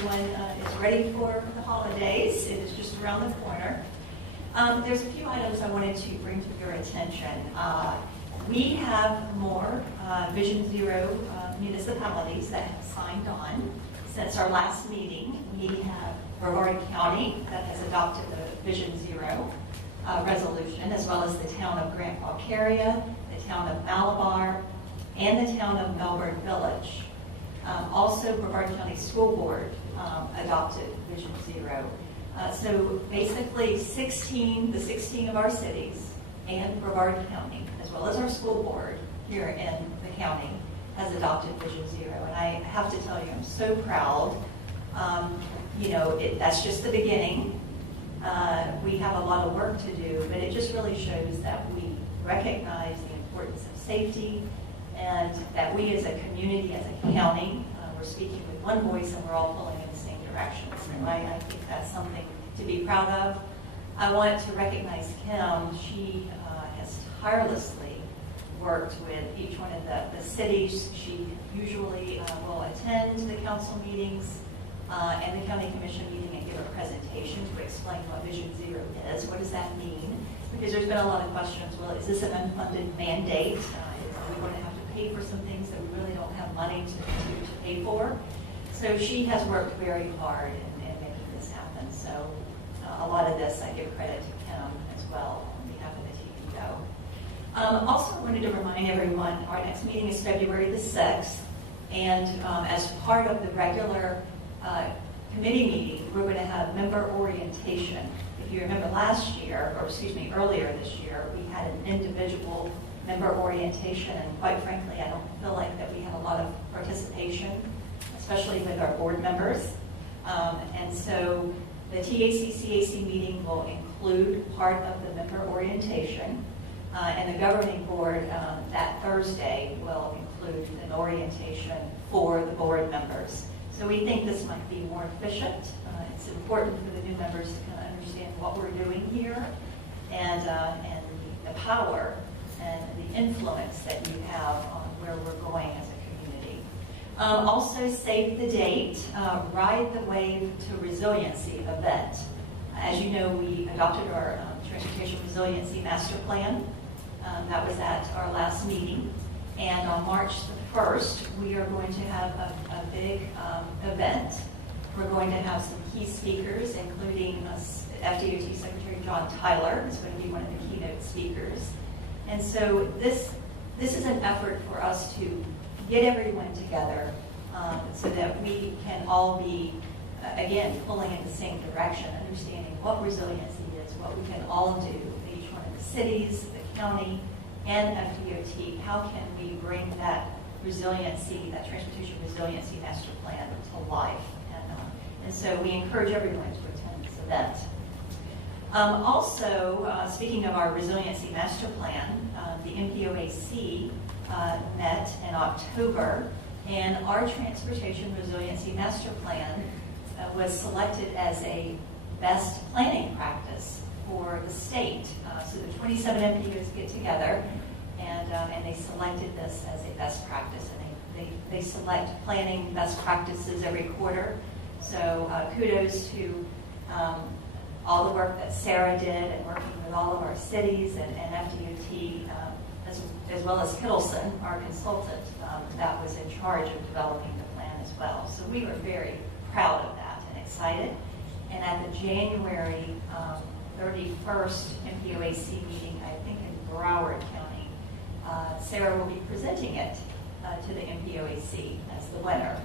everyone is ready for the holidays. It is just around the corner. There's a few items I wanted to bring to your attention. We have more Vision Zero municipalities that have signed on since our last meeting. We have Brevard County that has adopted the Vision Zero resolution, as well as the town of Grant Calcaria, the town of Malabar, and the town of Melbourne Village. Also, Brevard County School Board adopted Vision Zero. So basically, the 16 of our cities and Brevard County, as well as our school board here in the county, has adopted Vision Zero. And I have to tell you, I'm so proud. That's just the beginning. We have a lot of work to do, but it just really shows that we recognize the importance of safety, and that we as a community, as a county, we're speaking with one voice and we're all pulling in the same direction. So I think that's something to be proud of. I want to recognize Kim. She has tirelessly worked with each one of the cities. She usually will attend the council meetings and the county commission meeting and give a presentation to explain what Vision Zero is. What does that mean? Because there's been a lot of questions. Well, is this an unfunded mandate? Are we going to have to pay for some things that we really don't have money to pay for? So she has worked very hard in making this happen. So a lot of this I give credit to Kim as well on behalf of the TPO. Also, I wanted to remind everyone, our next meeting is February the 6th, and as part of the regular committee meeting, we're going to have member orientation. If you remember earlier this year, we had an individual member orientation, and quite frankly, I don't feel like that we had a lot of participation, especially with our board members. And so the TAC-CAC meeting will include part of the member orientation, and the governing board that Thursday will include an orientation for the board members. So we think this might be more efficient. It's important for the new members to kind of understand what we're doing here, and the power and the influence that you have on where we're going as a community. Also, save the date, Ride the Wave to Resiliency event. As you know, we adopted our Transportation Resiliency Master Plan. That was at our last meeting. And on March the 1st, we are going to have a big event. We're going to have some key speakers, including FDOT Secretary John Tyler is going to be one of the keynote speakers. And so this is an effort for us to get everyone together so that we can all be, again, pulling in the same direction, understanding what resiliency is, what we can all do, each one of the cities, the county, and FDOT. How can we bring that resiliency, that Transportation Resiliency Master Plan to life? And so we encourage everyone to attend this event. Also, speaking of our Resiliency Master Plan, the MPOAC met in October, and our Transportation Resiliency Master Plan was selected as a best planning practice for the state. So the 27 MPOs get together, and they selected this as a best practice, and they select planning best practices every quarter. So kudos to all the work that Sarah did and working with all of our cities and FDOT, as well as Hiddleston, our consultant, that was in charge of developing the plan as well. So we were very proud of that and excited. And at the January 31st MPOAC meeting, I think in Broward County, Sarah will be presenting it to the MPOAC as the winner.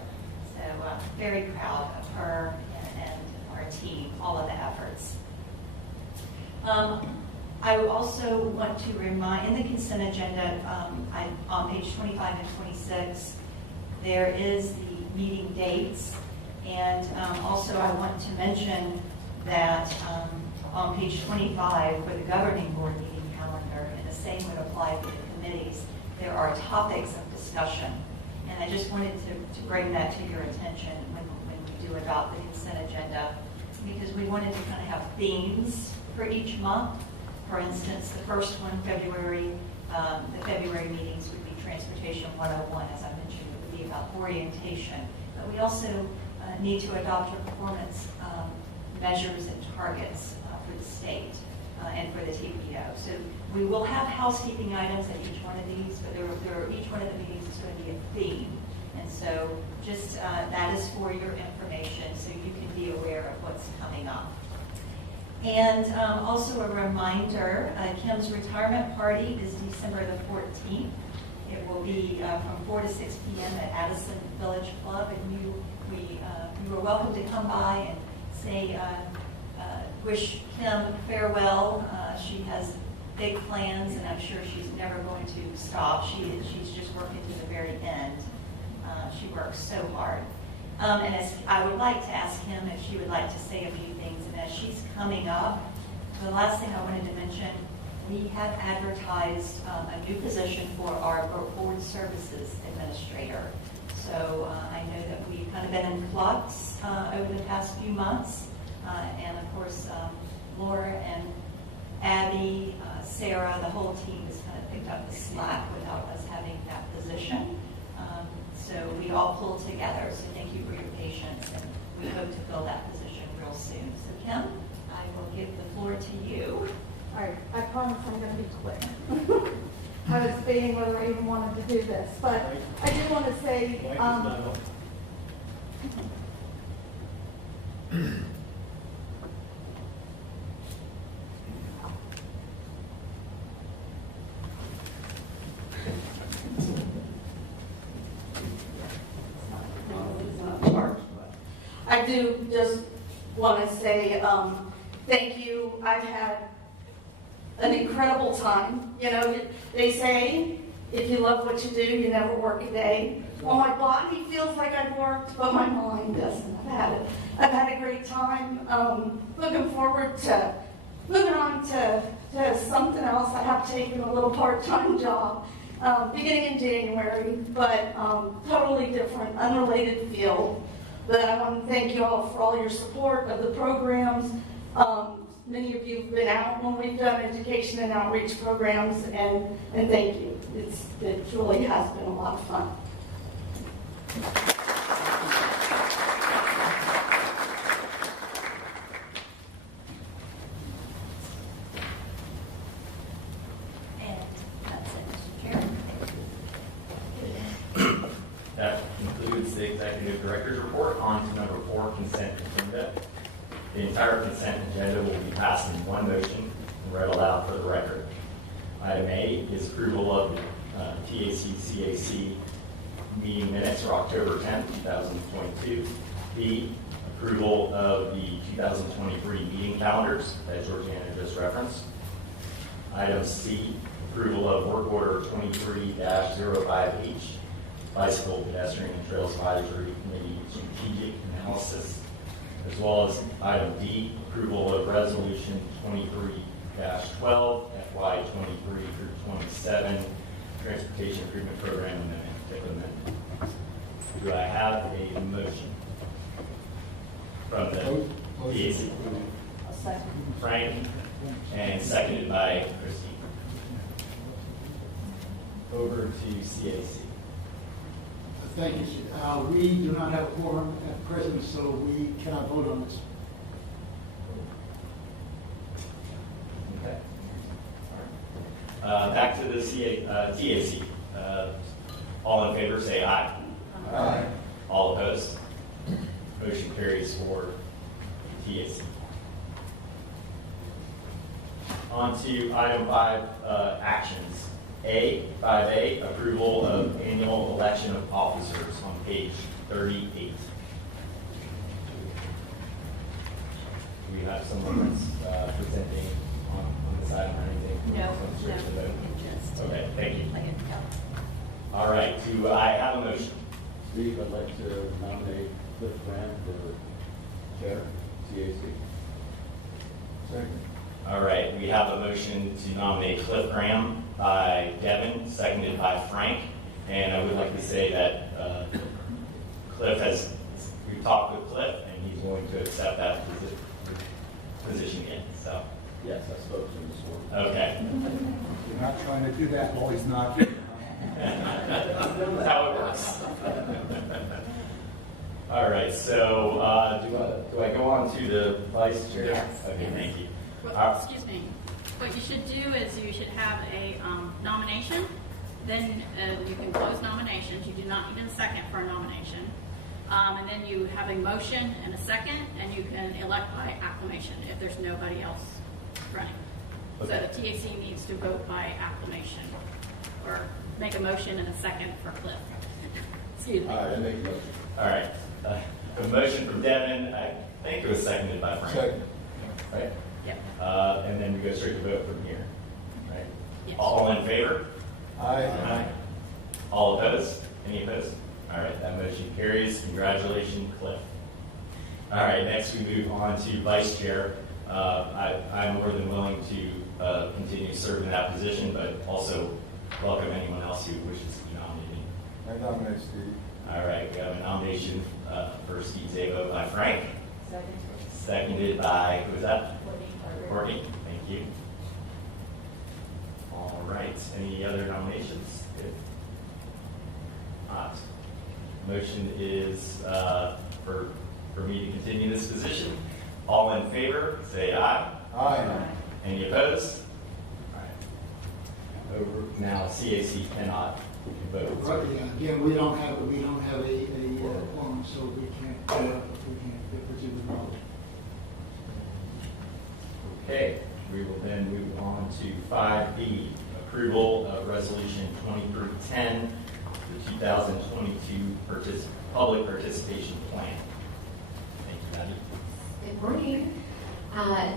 So very proud of her and our team, all of the efforts. I also want to remind, in the consent agenda, on page 25 and 26, there is the meeting dates. And also I want to mention that on page 25 for the governing board meeting calendar, and the same would apply for the committees, there are topics of discussion. And I just wanted to bring that to your attention when we do adopt the consent agenda, because we wanted to kind of have themes for each month. For instance, the first one, February, the February meetings would be Transportation 101, as I mentioned. It would be about orientation. But we also need to adopt a performance measures and targets for the state and for the TPO. So we will have housekeeping items at each one of these, but each one of the meetings is going to be a theme. And so just that is for your information so you can be aware of what's coming up. And also a reminder, Kim's retirement party is December the 14th. It will be from 4 to 6 p.m. at Addison Village Club, and you are welcome to come by and say, wish Kim farewell. She has big plans, and I'm sure she's never going to stop. She's just working to the very end. She works so hard. And as I would like to ask Kim if she would like to say a few things, and as she's coming up, the last thing I wanted to mention, we have advertised a new position for our board services administrator. So I know that we've kind of been in flux over the past few months. And of course, Laura and Abby, Sarah, the whole team has kind of picked up the slack without us having that position. So we all pulled together. So thank you for your patience, and we hope to fill that position real soon. So Kim, I will give the floor to you. All right, I promise I'm going to be quick. I was debating whether I even wanted to do this, but I did want to say, I do just want to say thank you. I've had an incredible time. You know, they say if you love what you do, you never work a day. Well, my body feels like I've worked, but my mind doesn't. I've had a great time. Looking forward to moving on to something else. I have taken a little part-time job beginning in January, but totally different, unrelated field. But I want to thank you all for all your support of the programs. Many of you have been out when we've done education and outreach programs, and thank you. It truly has been a lot of fun. And that's it, Mr. Chair. That concludes the Executive Director's report. On to number 4, consent agenda. The entire consent agenda will be passed in one motion and read aloud for the record. Item A is approval of the TAC-CAC meeting minutes for October 10, 2022. B, approval of the 2023 meeting calendars that Georgiana just referenced. Item C, approval of work order 23-05H, Bicycle, Pedestrian, and Trails Advisory Committee Strategic Analysis, as well as item D, approval of resolution 23-12, FY 23 through 27, Transportation Improvement Program Amendment. Do I have a motion from the PAC? Frank, and seconded by Christine. Over to CAC. Thank you. We do not have a quorum at present, so we cannot vote on this. Okay. All right. Back to the TAC. All in favor, say aye. Aye. All opposed? Motion carries for TAC. On to item 5, actions. 5A, approval of annual election of officers on page 38. Do we have someone that's presenting on this item or anything? No, Okay, thank you. Plan, yeah. All right, do I have a motion? Steve, I'd like to nominate Cliff Graham for chair, CAC. Second. All right, we have a motion to nominate Cliff Graham by Devin, seconded by Frank. And I would like to say that we've talked with Cliff, and he's going to accept that position again. So, Yes, I spoke to him this morning. okay. You're not trying to do that while he's not here. That's how it works. All right, so do I go on to the vice chair? Yes. Okay, thank you. Well, excuse me. What you should do is you should have a nomination. Then you can close nominations. You do not need a second for a nomination. And then you have a motion and a second, and you can elect by acclamation if there's nobody else running. Okay. So the TAC needs to vote by acclamation, or make a motion and a second for Cliff. Excuse me. All right, I make a motion. All right, a motion from Devin, I think it was seconded by Frank. Second. Right? Yep. And then we go straight to vote from here, right? Yes. All in favor? Aye. All opposed? Any opposed? All right, that motion carries. Congratulations, Cliff. All right, next we move on to vice chair. I'm more than willing to continue serving that position, but also welcome anyone else who wishes to be nominated. I nominate Steve. All right, we have a nomination for Steve Zabo by Frank, Second. seconded by, who was that? Courtney, thank you. All right, any other nominations? If not, motion is for me to continue this position. All in favor, say aye. Aye. Any opposed? All right. Over, now CAC cannot vote. Right, yeah, again, we don't have a quorum, so we can't proceed with knowledge. Okay, we will then move on to 5B, approval of resolution 2310, the 2022 public participation plan. Thank you, Patty. Good morning.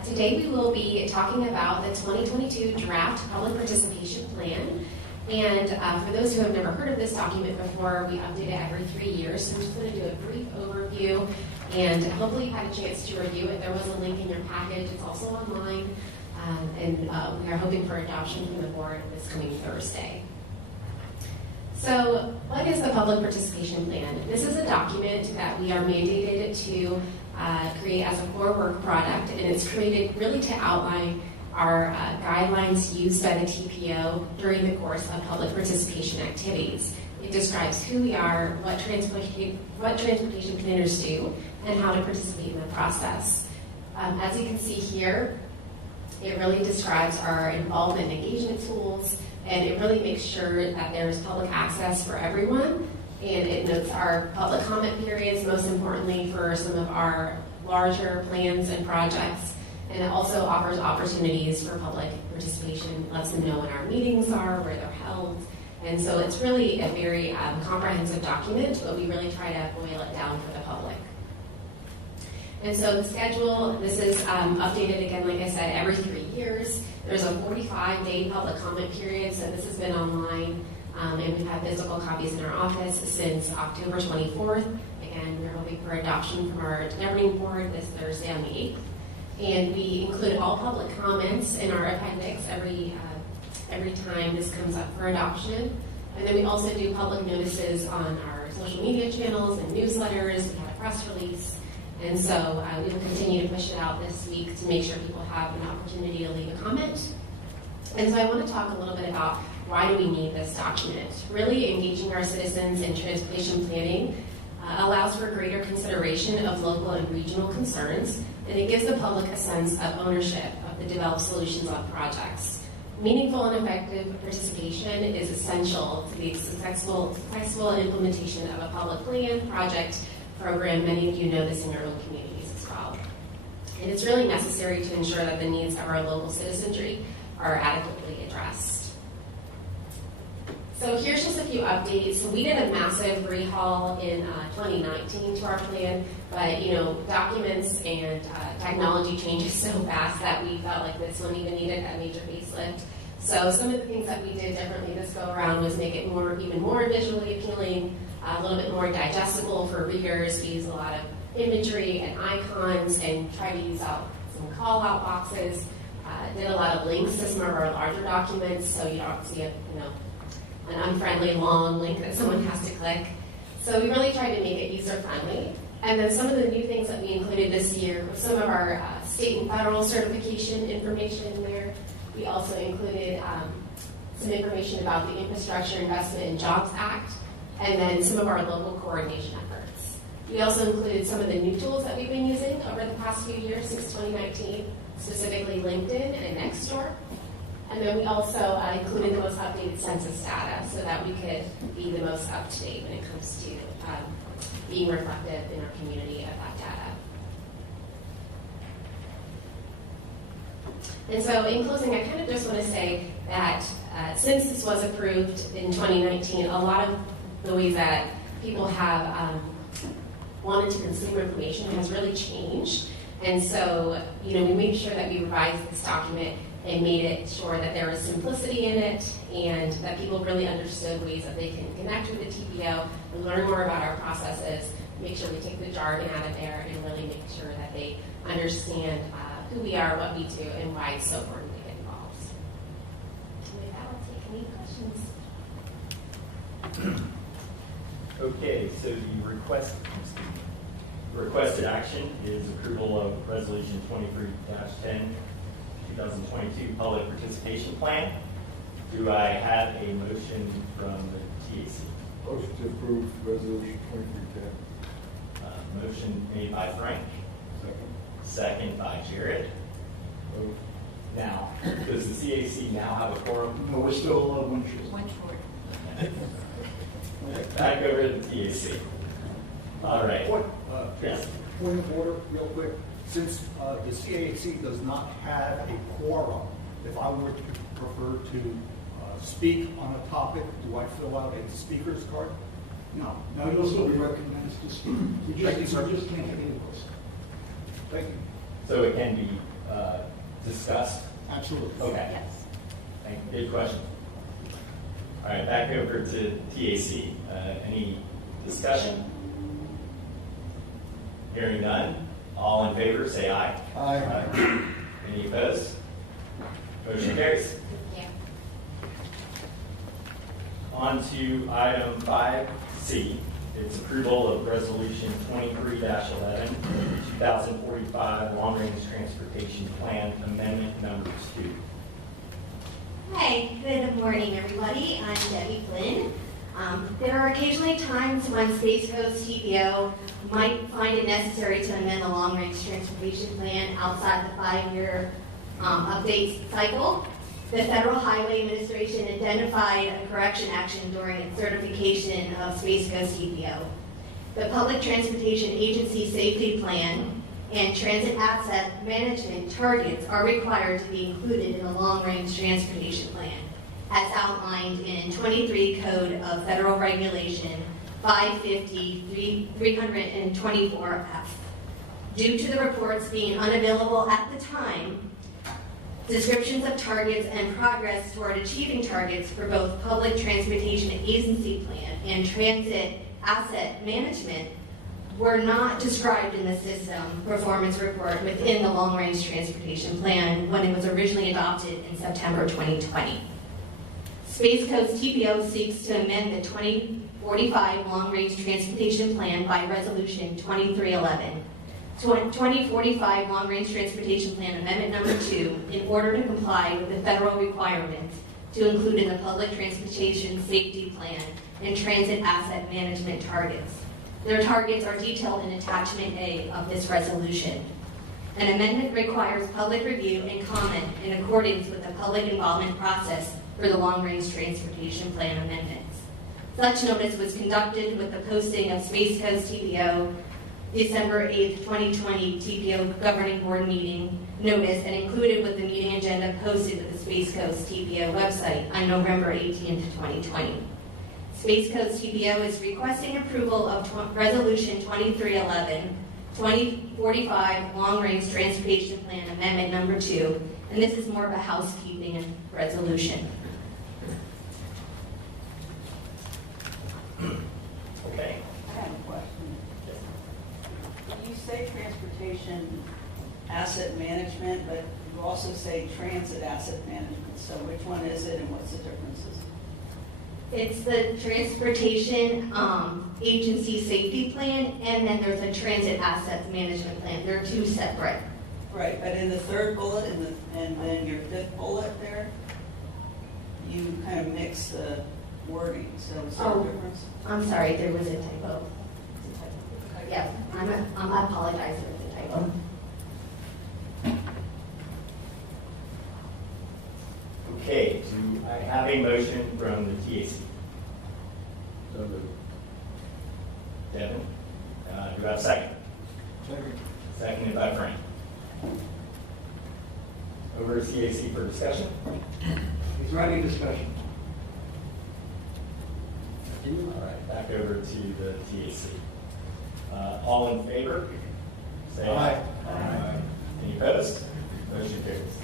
Today we will be talking about the 2022 draft public participation plan. And for those who have never heard of this document before, we update it every 3 years. So I'm just going to do a brief overview, and hopefully you had a chance to review it. There was a link in your package. It's also online. And we are hoping for adoption from the board this coming Thursday. So what is the public participation plan? This is a document that we are mandated to create as a core work product, and it's created really to outline our guidelines used by the TPO during the course of public participation activities. It describes who we are, what transportation planners do, and how to participate in the process. As you can see here, it really describes our involvement and engagement tools, and it really makes sure that there's public access for everyone, and it notes our public comment periods, most importantly for some of our larger plans and projects, and it also offers opportunities for public participation, lets them know when our meetings are, where they're held, and so it's really a very comprehensive document, but we really try to boil it down for the public. And so the schedule, this is updated again, like I said, every 3 years. There's a 45-day public comment period, so this has been online, and we've had physical copies in our office since October 24th. Again, we're hoping for adoption from our governing board this Thursday on the 8th. And we include all public comments in our appendix every time this comes up for adoption. And then we also do public notices on our social media channels and newsletters. We had a press release. And so we will continue to push it out this week to make sure people have an opportunity to leave a comment. And so I want to talk a little bit about why do we need this document. Really engaging our citizens in transportation planning allows for greater consideration of local and regional concerns, and it gives the public a sense of ownership of the developed solutions on projects. Meaningful and effective participation is essential to the successful implementation of a public plan, project, program. Many of you know this in your own communities as well. And it's really necessary to ensure that the needs of our local citizenry are adequately addressed. So here's just a few updates. So we did a massive rehaul in 2019 to our plan, but documents and technology changes so fast that we felt like this one even needed a major facelift. So some of the things that we did differently this go around was make it even more visually appealing, a little bit more digestible for readers. We use a lot of imagery and icons and try to use out some call-out boxes. Did a lot of links to some of our larger documents, so you don't see an unfriendly long link that someone has to click. So we really tried to make it user-friendly. And then some of the new things that we included this year were some of our state and federal certification information in there. We also included some information about the Infrastructure Investment and Jobs Act, and then some of our local coordination efforts. We also included some of the new tools that we've been using over the past few years since 2019, specifically LinkedIn and Nextdoor. And then we also included the most updated census data so that we could be the most up-to-date when it comes to being reflective in our community of that data. And so in closing, I kind of just want to say that since this was approved in 2019, a lot of the ways that people have wanted to consume information has really changed. And so, we made sure that we revised this document and made it sure that there was simplicity in it and that people really understood ways that they can connect with the TPO and learn more about our processes, make sure we take the jargon out of there and really make sure that they understand who we are, what we do, and why it's so important to get involved. And with that, I'll take any questions. Okay, so the requested action is approval of Resolution 23-10, 2022 Public Participation Plan. Do I have a motion from the TAC? Motion to approve resolution 2310. Motion made by Frank, Second. second by Jared. Vote. Now, does the CAC now have a quorum? No, we're still one short. One short. Back over to the TAC. All right. Yes. Point of order, real quick. Since the CAC does not have a quorum, if I were to prefer to speak on a topic, do I fill out a speaker's card? No, you'll still be recognized to speak. You Thank you, sir. just can't get any voice. Thank you. So it can be discussed? Absolutely. Okay. Yes. Thank you. Good question. All right, back over to TAC. Any discussion? Hearing none. All in favor, say aye. Aye. Any opposed? Motion carries. Yeah. On to item 5C. It's approval of Resolution 23-11, 2045 Long Range Transportation Plan Amendment Number 2. Hi, good morning, everybody. I'm Debbie Flynn. There are occasionally times when Space Coast TPO might find it necessary to amend the long-range transportation plan outside the 5-year update cycle. The Federal Highway Administration identified a correction action during its certification of Space Coast TPO. The Public Transportation Agency Safety Plan and Transit Asset Management targets are required to be included in the long-range transportation plan, as outlined in 23 Code of Federal Regulation 550-324F. Due to the reports being unavailable at the time, descriptions of targets and progress toward achieving targets for both Public Transportation Agency Plan and Transit Asset Management were not described in the system performance report within the Long Range Transportation Plan when it was originally adopted in September 2020. Space Coast TPO seeks to amend the 2045 Long Range Transportation Plan by Resolution 2311. 2045 Long Range Transportation Plan Amendment Number 2 in order to comply with the federal requirements to include in the Public Transportation Safety Plan and Transit Asset Management targets. Their targets are detailed in Attachment A of this resolution. An amendment requires public review and comment in accordance with the public involvement process for the Long Range Transportation Plan amendments. Such notice was conducted with the posting of Space Coast TPO December 8th, 2020 TPO Governing Board meeting notice and included with the meeting agenda posted with the Space Coast TPO website on November 18th, 2020. Space Coast TPO is requesting approval of Resolution 2311, 2045 Long Range Transportation Plan Amendment Number 2, and this is more of a housekeeping resolution. Okay. I have a question. You say transportation asset management, but you also say transit asset management. So which one is it and what's the differences? It's the Transportation Agency Safety Plan, and then there's a Transit Asset Management Plan. They're two separate. Right, but in the third bullet and then your fifth bullet there, you kind of mix the wording. So is there a difference? I'm sorry, there was a typo. yeah, I apologize for the typo. Okay, do I have a motion from the TAC? So moved. Devin? Do I have a second? Second. Seconded by Frank. Over to CAC for discussion. Is there any discussion? All right, back over to the TAC. All in favor? Say aye. Aye. Any opposed? Motion carries.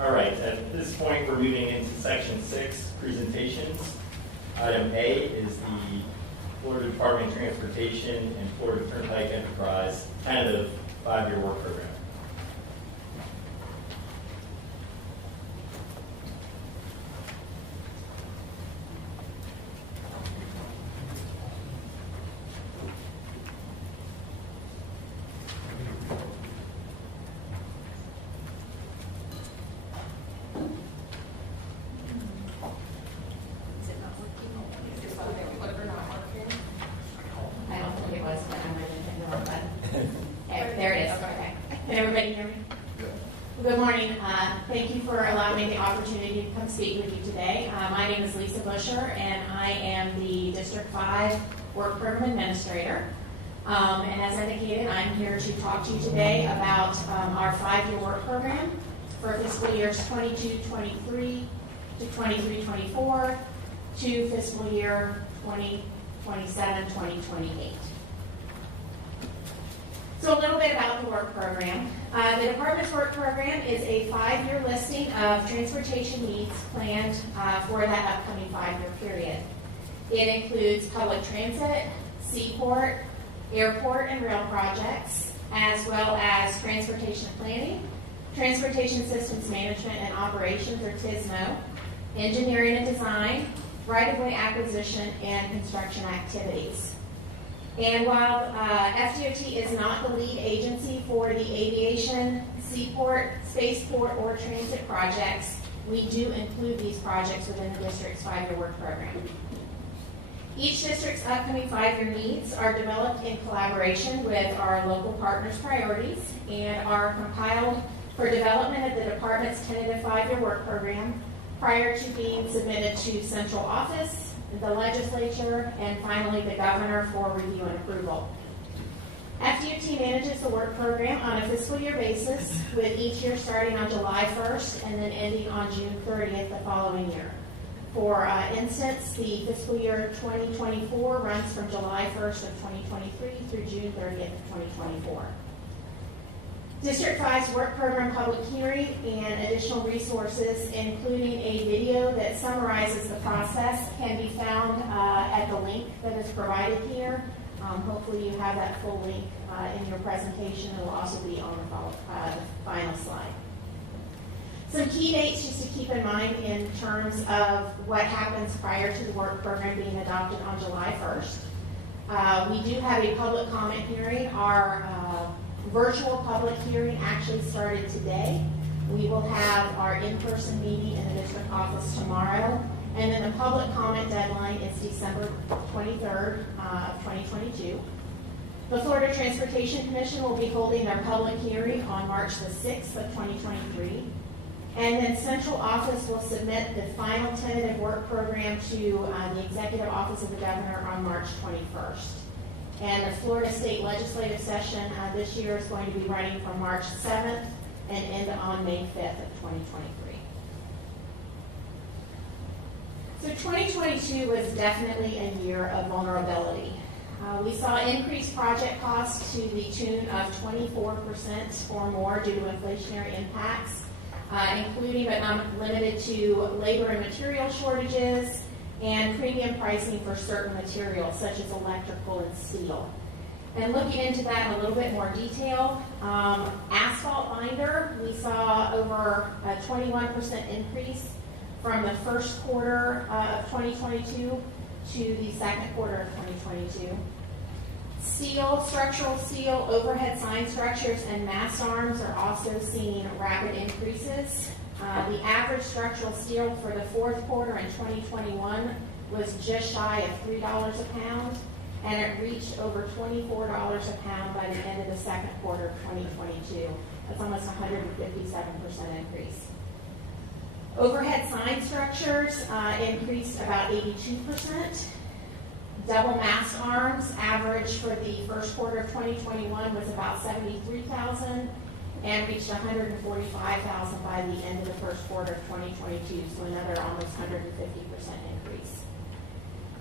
All right, at this point, we're moving into section 6, presentations. Item A is the Florida Department of Transportation and Florida Turnpike Enterprise tentative 5-year work program. Is it not working? Just whatever not working. I don't think it was, but I'm going to ignore it. Okay, there it is. Okay. Can everybody hear me? Well, good morning. Thank you for allowing me the opportunity to come speak with you today. My name is Lisa Busher, and I am the District 5 Work Program Administrator. And as indicated, I'm here to talk to you today about our 5-year work program for fiscal years 22-23 to 23-24 to fiscal year 2027-2028. So a little bit about the work program. The department's work program is a 5-year listing of transportation needs planned for that upcoming 5-year period. It includes public transit, seaport, airport and rail projects, as well as transportation planning, transportation systems management and operations, or TISMO, engineering and design, right-of-way acquisition, and construction activities. And while FDOT is not the lead agency for the aviation, seaport, spaceport, or transit projects, we do include these projects within the district's 5-year work program. Each district's upcoming 5-year needs are developed in collaboration with our local partners' priorities and are compiled for development of the department's tentative 5-year work program prior to being submitted to central office, the legislature, and finally the governor for review and approval. FDOT manages the work program on a fiscal year basis, with each year starting on July 1st and then ending on June 30th the following year. For instance, the fiscal year 2024 runs from July 1st of 2023 through June 30th of 2024. District 5's work program public hearing and additional resources, including a video that summarizes the process, can be found at the link that is provided here. Hopefully you have that full link in your presentation. It will also be on the final slide. Some key dates just to keep in mind in terms of what happens prior to the work program being adopted on July 1st. We do have a public comment hearing. Our virtual public hearing actually started today. We will have our in-person meeting in the district office tomorrow. And then the public comment deadline is December 23rd of 2022. The Florida Transportation Commission will be holding their public hearing on March the 6th of 2023. And then central office will submit the final tentative work program to the Executive Office of the Governor on March 21st. And the Florida State Legislative Session this year is going to be running from March 7th and end on May 5th of 2023. So 2022 was definitely a year of vulnerability. We saw increased project costs to the tune of 24% or more due to inflationary impacts, including but not limited to labor and material shortages and premium pricing for certain materials such as electrical and steel. And looking into that in a little bit more detail, asphalt binder, we saw over a 21% increase from the first quarter of 2022 to the second quarter of 2022. Steel, structural steel, overhead sign structures, and mast arms are also seeing rapid increases. The average structural steel for the fourth quarter in 2021 was just shy of $3 a pound, and it reached over $24 a pound by the end of the second quarter of 2022. That's almost a 157% increase. Overhead sign structures increased about 82%. Double mast arms average for the first quarter of 2021 was about 73,000 and reached 145,000 by the end of the first quarter of 2022, so another almost 150% increase.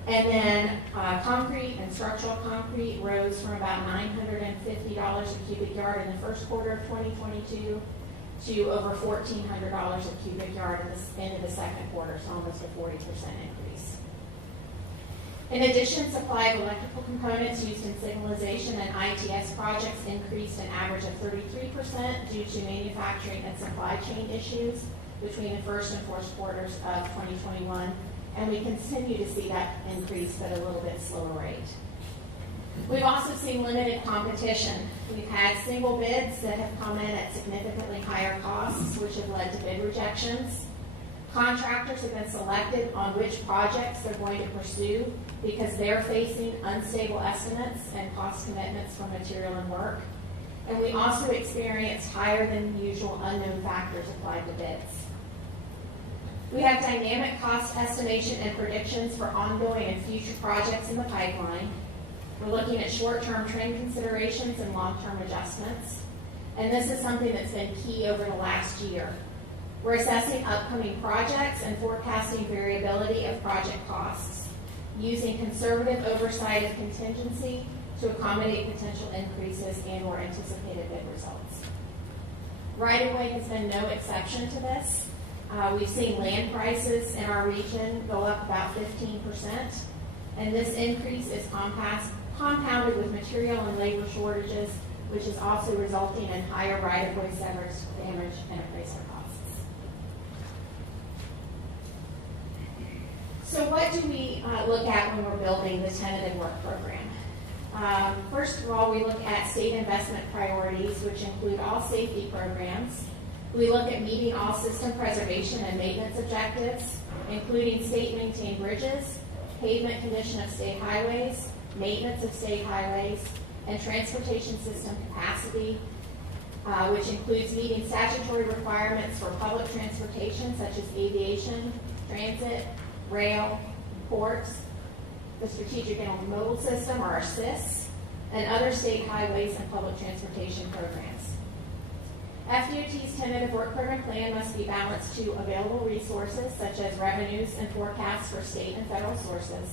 And then concrete and structural concrete rose from about $950 a cubic yard in the first quarter of 2022 to over $1,400 a cubic yard at the end of the second quarter, so almost a 40% increase. In addition, supply of electrical components used in signalization and ITS projects increased an average of 33% due to manufacturing and supply chain issues between the first and fourth quarters of 2021, and we continue to see that increase at a little bit slower rate. We've also seen limited competition. We've had single bids that have come in at significantly higher costs, which have led to bid rejections. Contractors have been selected on which projects they're going to pursue because they're facing unstable estimates and cost commitments for material and work. And we also experienced higher than usual unknown factors applied to bids. We have dynamic cost estimation and predictions for ongoing and future projects in the pipeline. We're looking at short-term trend considerations and long-term adjustments. And this is something that's been key over the last year. We're assessing upcoming projects and forecasting variability of project costs, using conservative oversight of contingency to accommodate potential increases and/or anticipated bid results. Right-of-way has been no exception to this. We've seen land prices in our region go up about 15%, and this increase is compounded with material and labor shortages, which is also resulting in higher right-of-way severance, damage, and appraisal costs. So what do we look at when we're building the tentative work program? First of all, we look at state investment priorities, which include all safety programs. We look at meeting all system preservation and maintenance objectives, including state-maintained bridges, pavement condition of state highways, maintenance of state highways, and transportation system capacity, which includes meeting statutory requirements for public transportation, such as aviation, transit, rail, ports, the Strategic Intermodal System, or SIS, and other state highways and public transportation programs. FDOT's tentative work program plan must be balanced to available resources, such as revenues and forecasts for state and federal sources,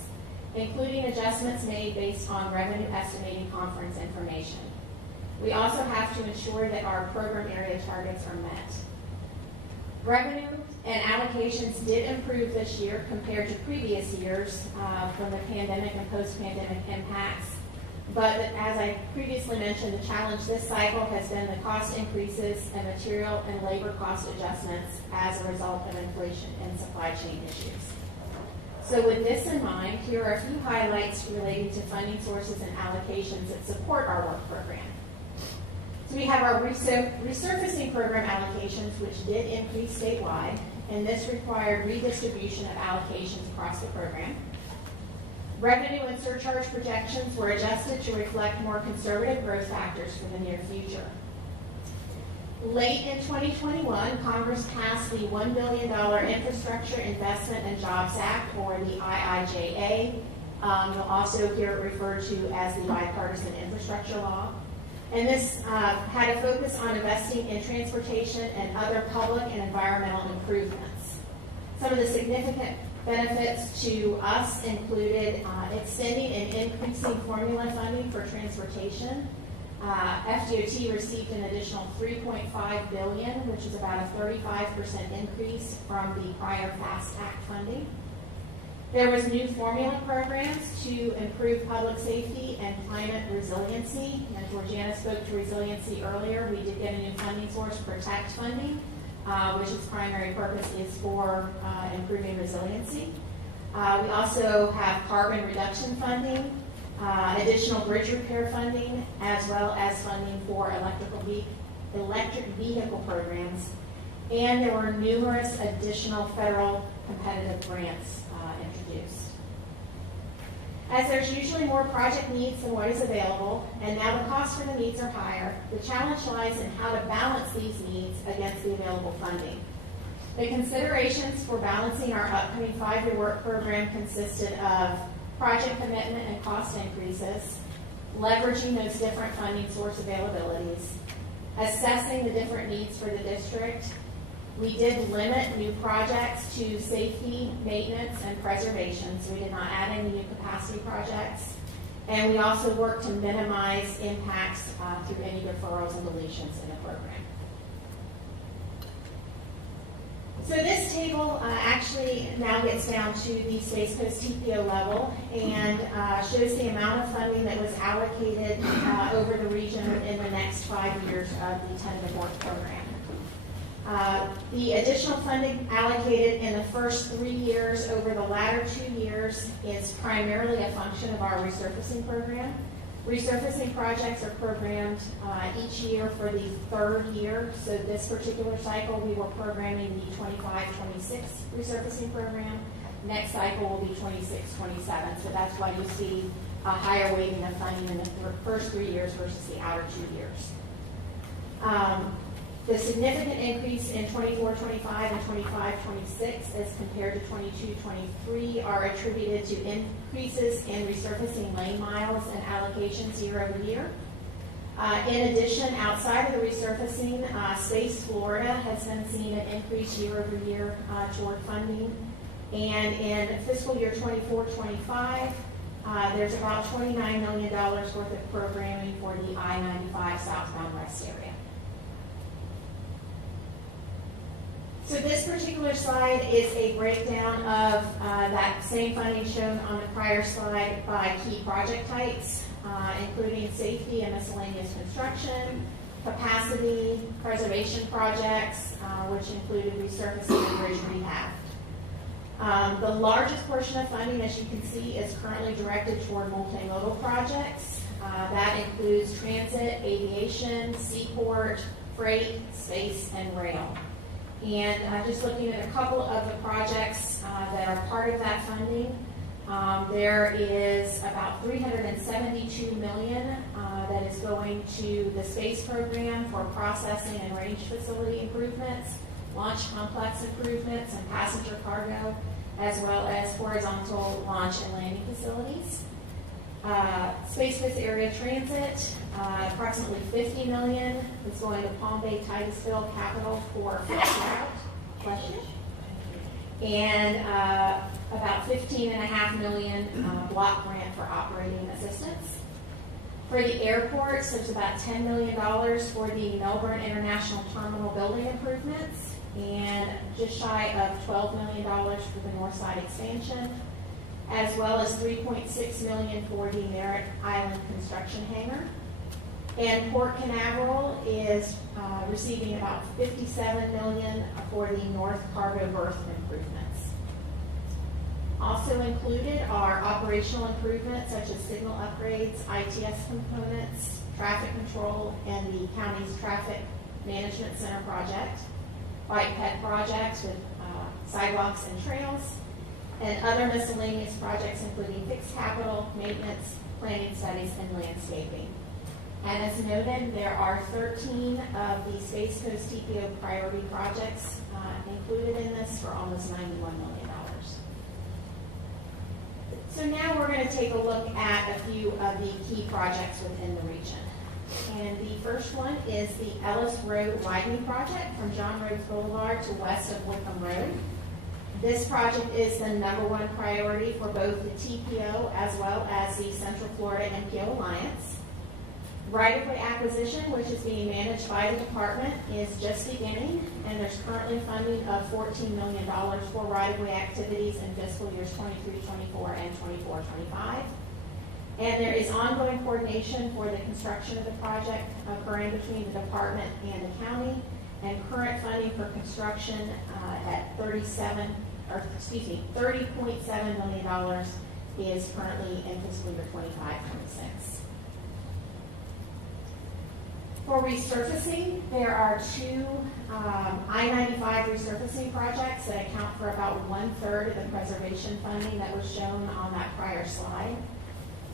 including adjustments made based on revenue estimating conference information. We also have to ensure that our program area targets are met. Revenue and allocations did improve this year compared to previous years from the pandemic and post-pandemic impacts. But as I previously mentioned, the challenge this cycle has been the cost increases and material and labor cost adjustments as a result of inflation and supply chain issues. So with this in mind, here are a few highlights relating to funding sources and allocations that support our work program. So we have our resurfacing program allocations, which did increase statewide, and this required redistribution of allocations across the program. Revenue and surcharge projections were adjusted to reflect more conservative growth factors for the near future. Late in 2021, Congress passed the $1 billion Infrastructure Investment and Jobs Act, or the IIJA. You'll also hear it referred to as the Bipartisan Infrastructure Law. And this had a focus on investing in transportation and other public and environmental improvements. Some of the significant benefits to us included extending and increasing formula funding for transportation. FDOT received an additional $3.5 billion, which is about a 35% increase from the prior FAST Act funding. There was new formula programs to improve public safety and climate resiliency. And Georgiana spoke to resiliency earlier. We did get a new funding source, Protect funding, which its primary purpose is for improving resiliency. We also have carbon reduction funding, additional bridge repair funding, as well as funding for electric vehicle programs. And there were numerous additional federal competitive grants introduced. As there's usually more project needs than what is available, and now the costs for the needs are higher, the challenge lies in how to balance these needs against the available funding. The considerations for balancing our upcoming 5-year work program consisted of project commitment and cost increases, leveraging those different funding source availabilities, assessing the different needs for the district. We did limit new projects to safety, maintenance, and preservation, so we did not add any new capacity projects. And we also worked to minimize impacts through any deferrals and deletions in the program. So this table actually now gets down to the Space Coast TPO level and shows the amount of funding that was allocated over the region in the next 5 years of the tentative work program. The additional funding allocated in the first 3 years over the latter 2 years is primarily a function of our resurfacing program. Resurfacing projects are programmed each year for the 3rd year. So this particular cycle, we were programming the 25-26 resurfacing program. Next cycle will be 26-27. So that's why you see a higher weighting of funding in the first 3 years versus the outer 2 years. The significant increase in 24-25 and 25-26 as compared to 22-23 are attributed to increases in resurfacing lane miles and allocations year over year. In addition, outside of the resurfacing, Space Florida has been seeing an increase year over year toward funding. And in fiscal year 24-25, there's about $29 million worth of programming for the I-95 southbound rest area. So this particular slide is a breakdown of that same funding shown on the prior slide by key project types, including safety and miscellaneous construction, capacity, preservation projects, which included resurfacing and bridge rehab. The largest portion of funding, as you can see, is currently directed toward multimodal projects. That includes transit, aviation, seaport, freight, space, and rail. And just looking at a couple of the projects that are part of that funding, there is about $372 million that is going to the space program for processing and range facility improvements, launch complex improvements, and passenger cargo, as well as horizontal launch and landing facilities. Space Coast Area Transit, approximately $50 million is going to Palm Bay Titusville Capital for fast route. Question? And about $15.5 million block grant for operating assistance. For the airports, there's about $10 million for the Melbourne International Terminal building improvements and just shy of $12 million for the North Side expansion, as well as $3.6 million for the Merritt Island construction hangar. And Port Canaveral is receiving about $57 million for the North Cargo berth improvements. Also included are operational improvements such as signal upgrades, ITS components, traffic control, and the county's traffic management center project, bike ped projects with sidewalks and trails, and other miscellaneous projects including fixed capital, maintenance, planning studies, and landscaping. And as noted, there are 13 of the Space Coast TPO priority projects included in this for almost $91 million. So now we're going to take a look at a few of the key projects within the region. And the first one is the Ellis Road widening project from John Rhodes Boulevard to west of Wickham Road. This project is the #1 priority for both the TPO as well as the Central Florida MPO Alliance. Right-of-way acquisition, which is being managed by the department, is just beginning, and there's currently funding of $14 million for right-of-way activities in fiscal years 23-24 and 24-25. And there is ongoing coordination for the construction of the project occurring between the department and the county, and current funding for construction at $30.7 million is currently in fiscal year 25-26. For resurfacing, there are two I-95 resurfacing projects that account for about 1/3 of the preservation funding that was shown on that prior slide.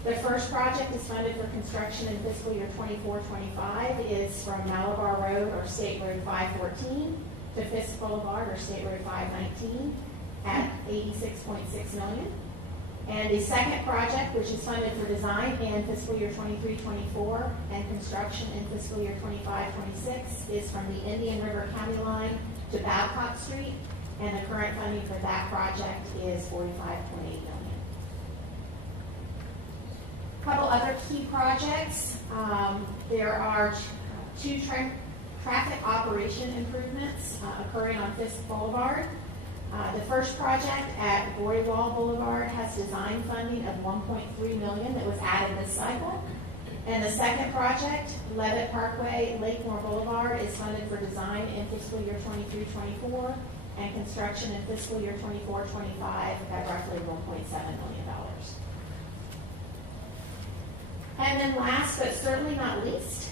The first project is funded for construction in fiscal year 24-25 is from Malabar Road or State Road 514 to Fisk Boulevard or State Road 519 at $86.6 million. And the second project, which is funded for design in fiscal year 23-24 and construction in fiscal year 25-26, is from the Indian River County line to Babcock Street, and the current funding for that project is $45.8 million. Couple other key projects. There are two traffic operation improvements occurring on Fisk Boulevard. The first project at Gorywall Boulevard has design funding of $1.3 million that was added this cycle. And the second project, Levitt Parkway, Lakemore Boulevard, is funded for design in fiscal year 23-24 and construction in fiscal year 24-25 at roughly $1.7 million. And then last but certainly not least,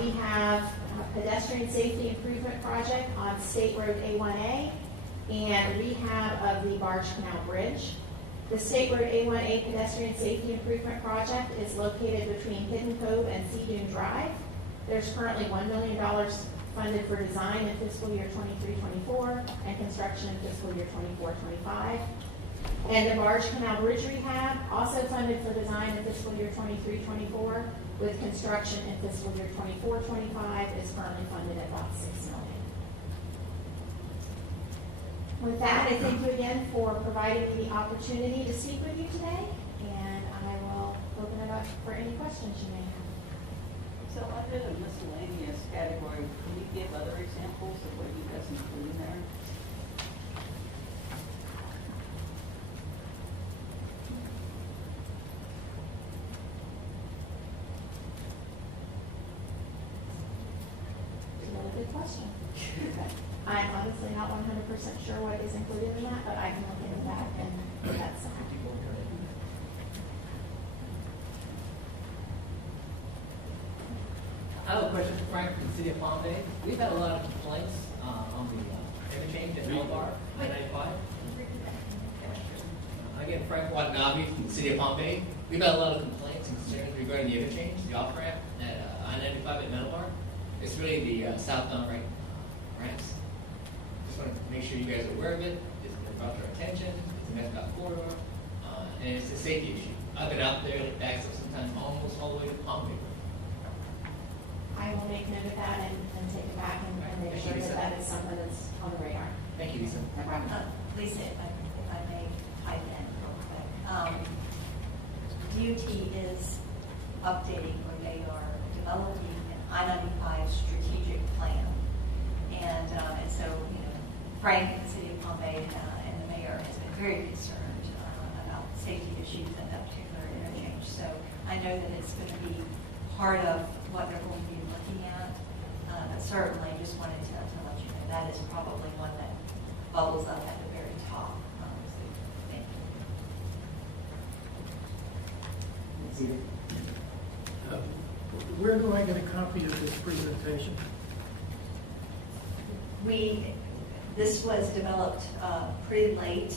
we have a pedestrian safety improvement project on State Road A1A and rehab of the Barge Canal Bridge. The State Road A1A pedestrian safety improvement project is located between Hidden Cove and Sea Dune Drive. There's currently $1 million funded for design in fiscal year 23-24 and construction in fiscal year 24-25. And the Barge Canal Bridge rehab, also funded for design in fiscal year 23-24, with construction in fiscal year 24-25, is currently funded at about $6 million. With that, I thank you again for providing me the opportunity to speak with you today, and I will open it up for any questions you may have. So under the miscellaneous category, can you give other examples of what you guys include in there? Good question. I'm honestly not 100% sure what is included in that, but I can look into that and get that sent. I have a question for Frank from the City of Palm Bay. We've had a lot of complaints on the interchange at Malabar, I-95. Again, Frank Watanabe from the City of Palm Bay. We've had a lot of complaints and concerns regarding the interchange, the off-ramp at I-95 at Malabar. It's really the southbound ramps. Just want to make sure you guys are aware of it. It's been brought to our attention. It's an FDOT corridor, and it's a safety issue. I've been out there and it backs up sometimes almost all the way to Palm Bay. I will make note of that and take it back and make sure that that is something that's on the radar. Thank you, Lisa. No problem. Lisa, if I may pipe in real quick. DOT is updating, or they are developing an I-95 strategic plan. And so, you know, Frank in the City of Palm Bay and the mayor has been very concerned about safety issues at that particular interchange. So I know that it's going to be part of what they're going to be looking at. But certainly, just wanted to let you know that is probably one that bubbles up at the very top. So thank you. Where do I get a copy of this presentation? This was developed pretty late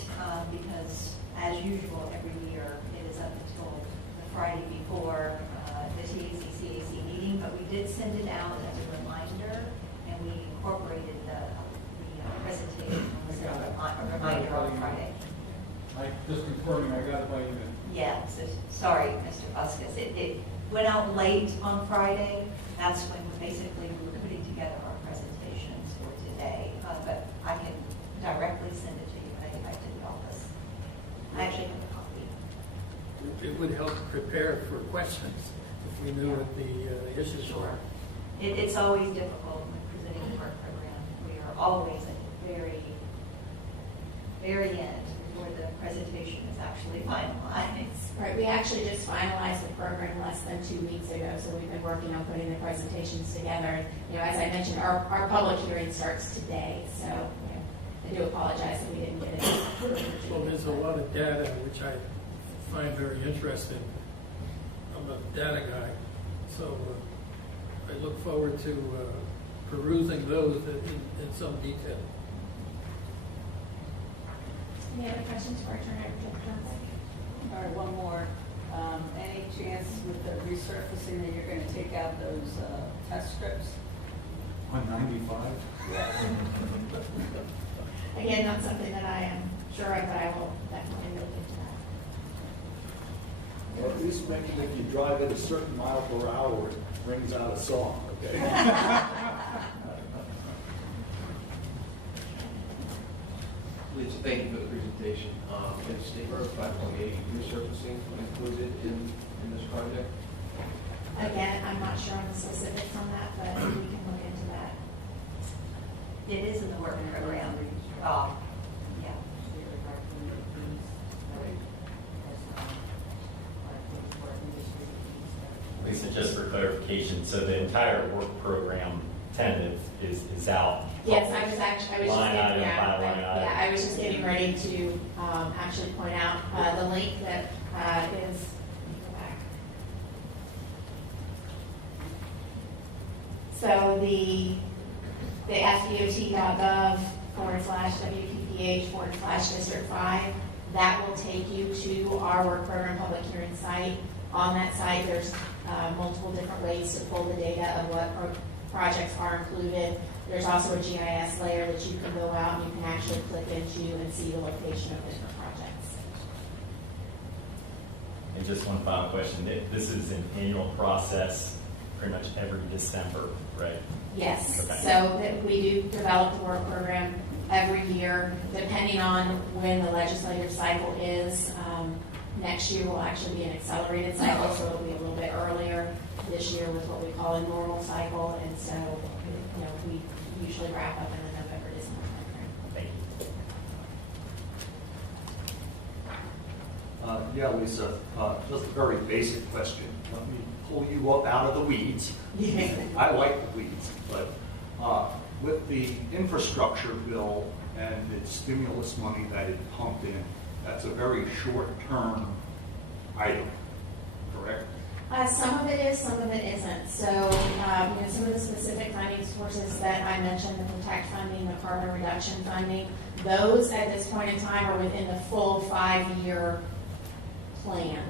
because, as usual, every year it is up until the Friday before the TAC-CAC meeting, but we did send it out as a reminder, and we incorporated the presentation as a reminder on Friday. Just confirming, I got it by email. Yeah, so, sorry, Mr. Buskus. It went out late on Friday. That's when basically we were putting together our presentations for today. But I can directly send it to you when I get back to the office. I actually have a copy. It would help prepare for questions if we knew what the issues were. It's always difficult when presenting a work program. We are always at the very, very end before the presentation is actually finalized. Right, we actually just finalized the program less than 2 weeks ago, so we've been working on putting the presentations together. You know, as I mentioned, our public hearing starts today, so I do apologize that we didn't get it. Well, there's a lot of data which I find very interesting. I'm a data guy, so I look forward to perusing those in some detail. Any other questions for our turn over to the Turnpike? All right, one more. Any chance with the resurfacing that you're going to take out those test strips? On 95? Again, not something that I am sure of, but I will definitely look into that. Well, at least mention if you drive at a certain mile per hour, it brings out a song, okay? Lisa, thank you for the presentation. Is State Road 5.8 resurfacing included in this project? Again, I'm not sure on the specifics on that, but we can look into that. It is in the work program. Yeah. Lisa, just for clarification, so the entire work program tentative is out? Yes, I was just Line getting, item by line item. yeah, I was just getting ready to actually point out the link that is, go back. So the FDOT.gov/WPPH/District 5, that will take you to our work program public hearing site. On that site, there's multiple different ways to pull the data of what projects are included. There's also a GIS layer that you can go out and you can actually click into and see the location of different projects. And just one final question. This is an annual process pretty much every December, right? Yes, Okay. so that we do develop the work program every year, depending on when the legislative cycle is. Next year will actually be an accelerated cycle, so it'll be a little bit earlier. This year was what we call a normal cycle, and so we usually wrap up in the November, December timeframe. Thank you. Yeah, Lisa, just a very basic question. Let me pull you up out of the weeds. Yeah. I like the weeds, but with the infrastructure bill and the stimulus money that it pumped in, that's a very short-term item, correct? Some of it is, some of it isn't. So, some of the specific funding sources that I mentioned, the protect funding, the carbon reduction funding, those at this point in time are within the full 5-year plan.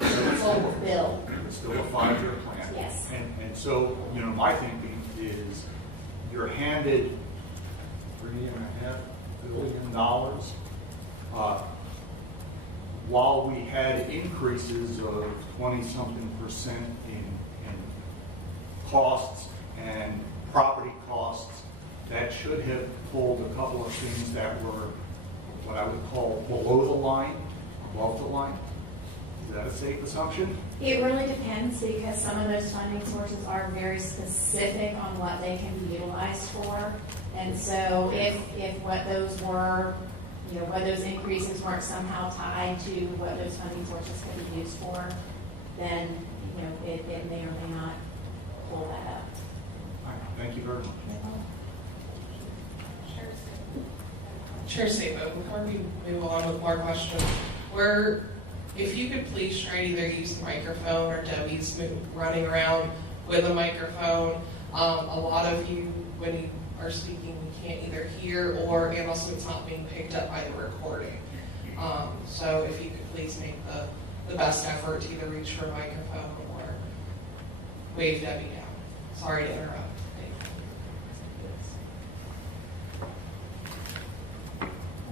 Full bill. It's still a 5-year plan. Yes. And so, my thinking is you're handed $3.5 billion. While we had increases of 20-something% in costs and property costs, that should have pulled a couple of things that were what I would call below the line, above the line. Is that a safe assumption? It really depends, because some of those funding sources are very specific on what they can be utilized for. And so if what those were, what those increases weren't somehow tied to what those funding sources could be used for, then, it may or may not pull that up. All right, thank you very much. Chair Sabo, before we move on with more questions, if you could please try to either use the microphone, or Debbie's running around with a microphone. A lot of you, when you are speaking, we can't either hear and also it's not being picked up by the recording. So if you could please make the best effort to either reach for a microphone or wave Debbie down. Sorry to interrupt.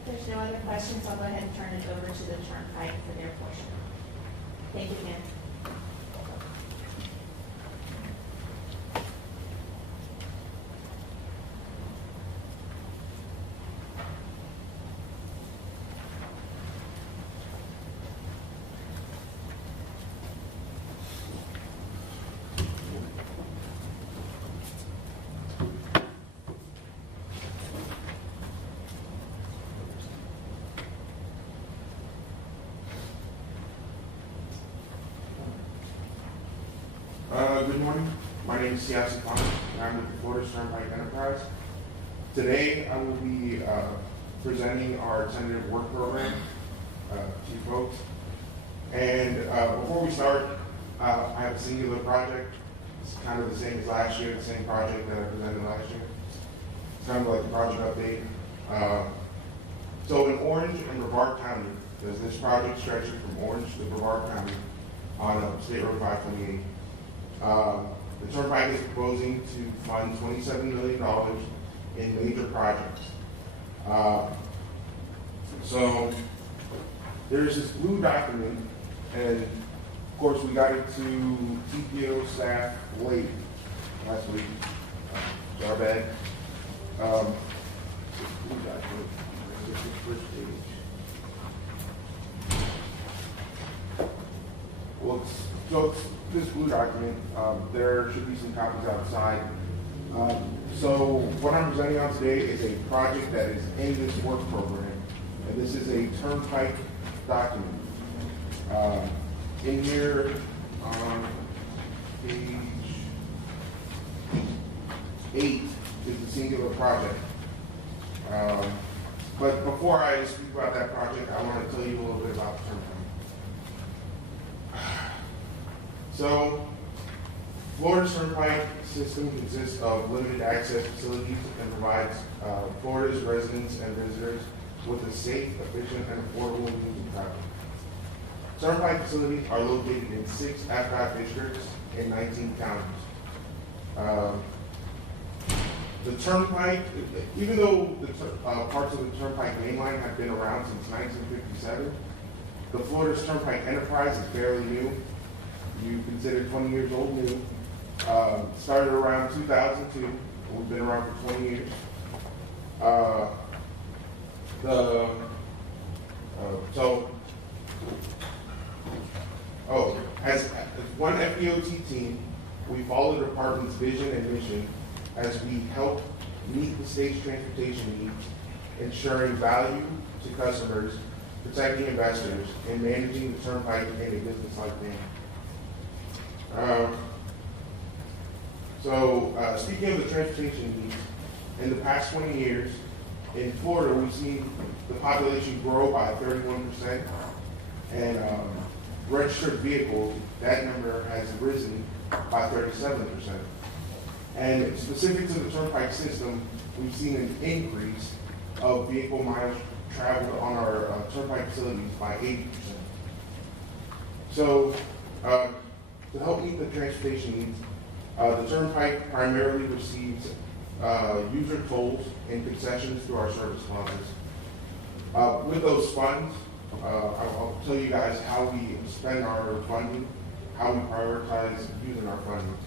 If there's no other questions, I'll go ahead and turn it over to the Turnpike for their portion. Thank you, Ken. Good morning. My name is Siasi Khan, and I'm with the Florida Turnpike Enterprise. Today, I will be presenting our tentative work program to you folks. And before we start, I have a singular project. It's kind of the same as last year, the same project that I presented last year. It's kind of like the project update. So in Orange and Brevard County, does this project stretch from Orange to Brevard County on State Road 528. The Turnpike is proposing to fund $27 million in major projects. So there's this blue document, and of course we got it to TPO staff late last week. It's our bad. This blue document. This is the first page. Well, so it's this blue document, there should be some copies outside. So what I'm presenting on today is a project that is in this work program, and this is a Turnpike document. In here on page 8 is the singular project. But before I speak about that project, I want to tell you a little bit about the Turnpike. So, Florida's Turnpike system consists of limited access facilities and provides Florida's residents and visitors with a safe, efficient, and affordable means of travel. Turnpike facilities are located in 6 FDOT districts in 19 counties. The Turnpike, even though the parts of the Turnpike mainline have been around since 1957, the Florida's Turnpike enterprise is fairly new. You consider 20 years old new. Started around 2002. We've been around for 20 years. As one FDOT team, we follow the department's vision and mission as we help meet the state's transportation needs, ensuring value to customers, protecting investors, and managing the Turnpike in a business-like manner. Speaking of the transportation needs, in the past 20 years, in Florida, we've seen the population grow by 31%, and registered vehicles, that number has risen by 37%. And specific to the Turnpike system, we've seen an increase of vehicle miles traveled on our Turnpike facilities by 80%. So, to help meet the transportation needs, the Turnpike primarily receives user tolls and concessions through our service plazas. With those funds, I'll tell you guys how we spend our funding, how we prioritize using our funding.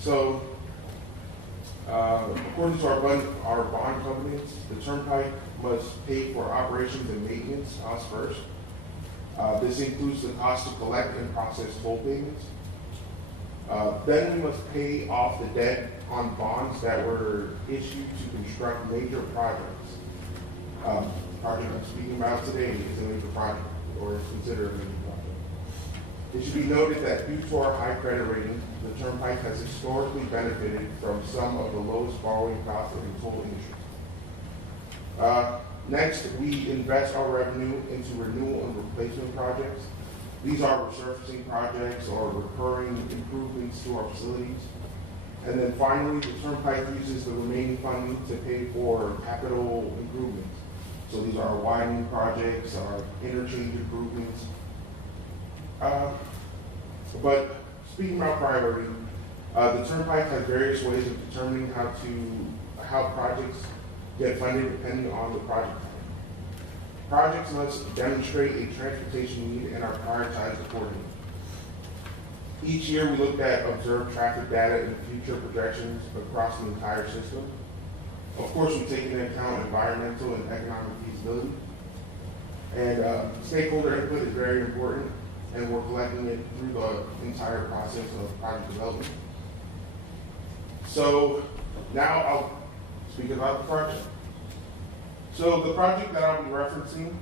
So, according to our bond covenants, the Turnpike must pay for operations and maintenance to us first. This includes the cost to collect and process toll payments. Then we must pay off the debt on bonds that were issued to construct major projects. The project I'm speaking about today is a major project, or is considered a major project. It should be noted that due to our high credit rating, the Turnpike has historically benefited from some of the lowest borrowing costs in the toll industry. Next, we invest our revenue into renewal and replacement projects. These are resurfacing projects or recurring improvements to our facilities. And then finally, the Turnpike uses the remaining funding to pay for capital improvements. So these are widening projects, our interchange improvements. But speaking about priority, the Turnpike has various ways of determining how projects get funded depending on the project type. Projects must demonstrate a transportation need and are prioritized accordingly. Each year we looked at observed traffic data and future projections across the entire system. Of course, we take into account environmental and economic feasibility. And stakeholder input is very important, and we're collecting it through the entire process of project development. So now I'll speak about the project. So the project that I'll be referencing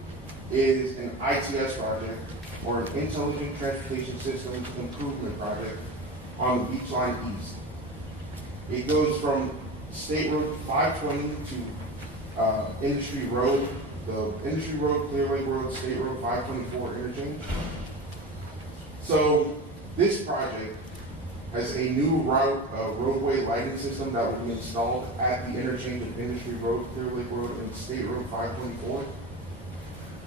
is an ITS project, or an Intelligent Transportation Systems Improvement Project on the Beach Line East. It goes from State Road 520 to Industry Road, the Industry Road, Clear Lake Road, State Road 524 interchange. So this project has a new roadway lighting system that will be installed at the interchange of Industry Road, Clear Lake Road, and State Road 524.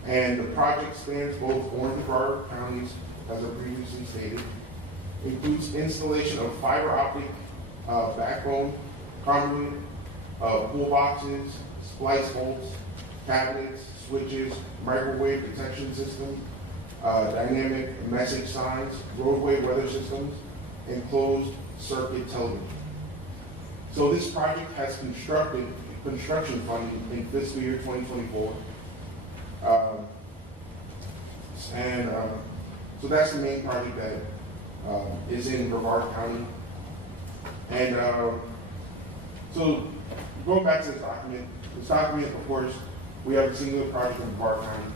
And the project spans both Orange and Broward counties as I previously stated. Includes installation of fiber optic backbone, conduit, pool boxes, splice bolts, cabinets, switches, microwave detection system, dynamic message signs, roadway weather systems, and closed circuit television. So this project has construction funding in fiscal year 2024. So that's the main project that is in Brevard County. And so going back to this document, of course, we have a singular project in Brevard County,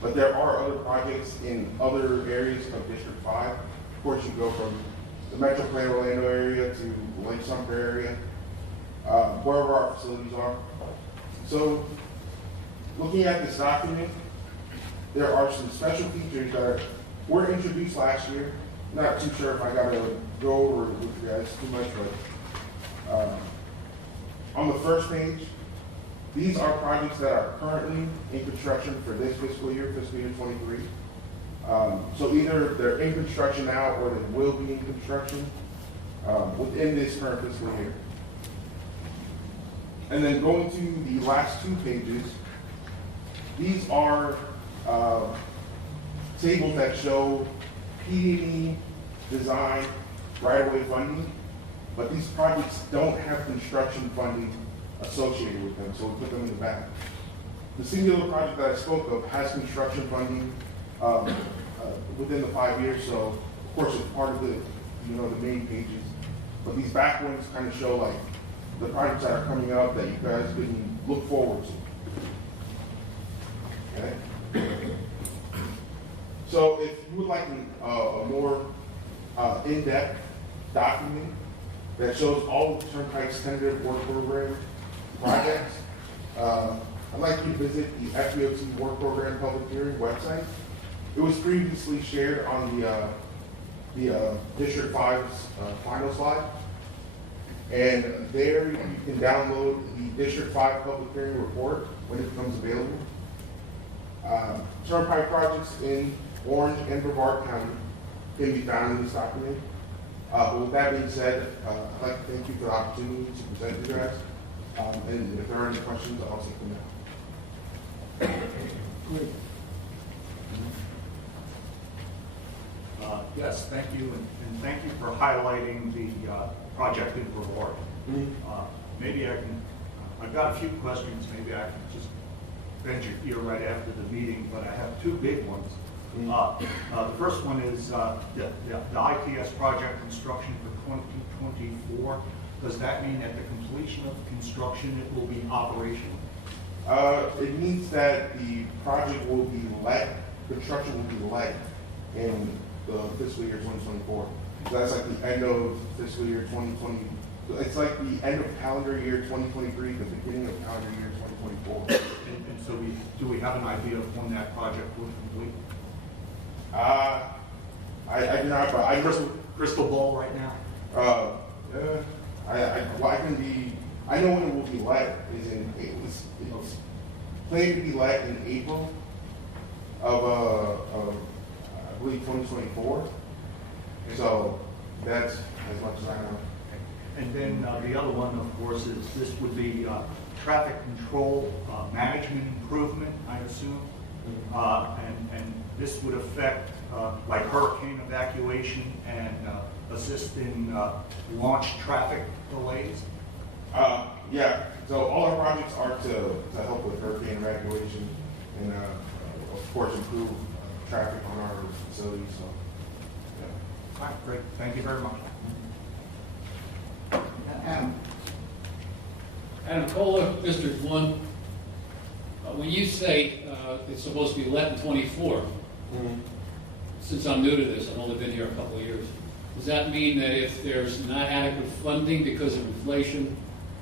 but there are other projects in other areas of District 5. Of course, you go from the Metro Plan Orlando area to the Lake Sumter area, wherever our facilities are. So looking at this document, there are some special features that were introduced last year. Not too sure if I got to go over with you guys too much, but on the first page, these are projects that are currently in construction for this fiscal year 23. So either they're in construction now or they will be in construction within this current fiscal year. And then going to the last two pages, these are tables that show PD design right-of-way funding, but these projects don't have construction funding associated with them, so we put them in the back. The singular project that I spoke of has construction funding within the 5 years, so of course it's part of the the main pages. But these back ones kind of show like the projects that are coming up that you guys can look forward to. Okay. So if you would like a more in-depth document that shows all of the Turnpike's tentative work program projects, I'd like you to visit the FDOT work program public hearing website. It was previously shared on the District 5's final slide. And there you can download the District 5 public hearing report when it becomes available. Turnpike projects in Orange and Brevard County can be found in this document. But with that being said, I'd like to thank you for the opportunity to present you guys. And if there are any questions, I'll take them now. Yes, thank you, and thank you for highlighting the project in Brevard. Maybe I can, I've got a few questions, maybe I can just bend your ear right after the meeting, but I have two big ones. The first one is the ITS project construction for 2024. Does that mean at the completion of construction it will be operational? It means that the project will be let, construction will be let in the fiscal year 2024. So that's like the end of fiscal year 2020. It's like the end of calendar year 2023, the beginning of calendar year 2024. And so do we have an idea of when that project will complete? I do not, but I crystal ball right now. I know when it will be let is it's planned to be let in April of I believe 2024. So that's as much as I know. And then the other one, of course, is this would be traffic control management improvement, I assume. And this would affect like hurricane evacuation and assist in launch traffic delays. Yeah, so all our projects are to help with hurricane evacuation and of course improve traffic on our facilities. So, yeah. All right, great. Thank you very much. Adam Kohler, District 1. When you say it's supposed to be let in 24, since I'm new to this, I've only been here a couple of years, does that mean that if there's not adequate funding because of inflation,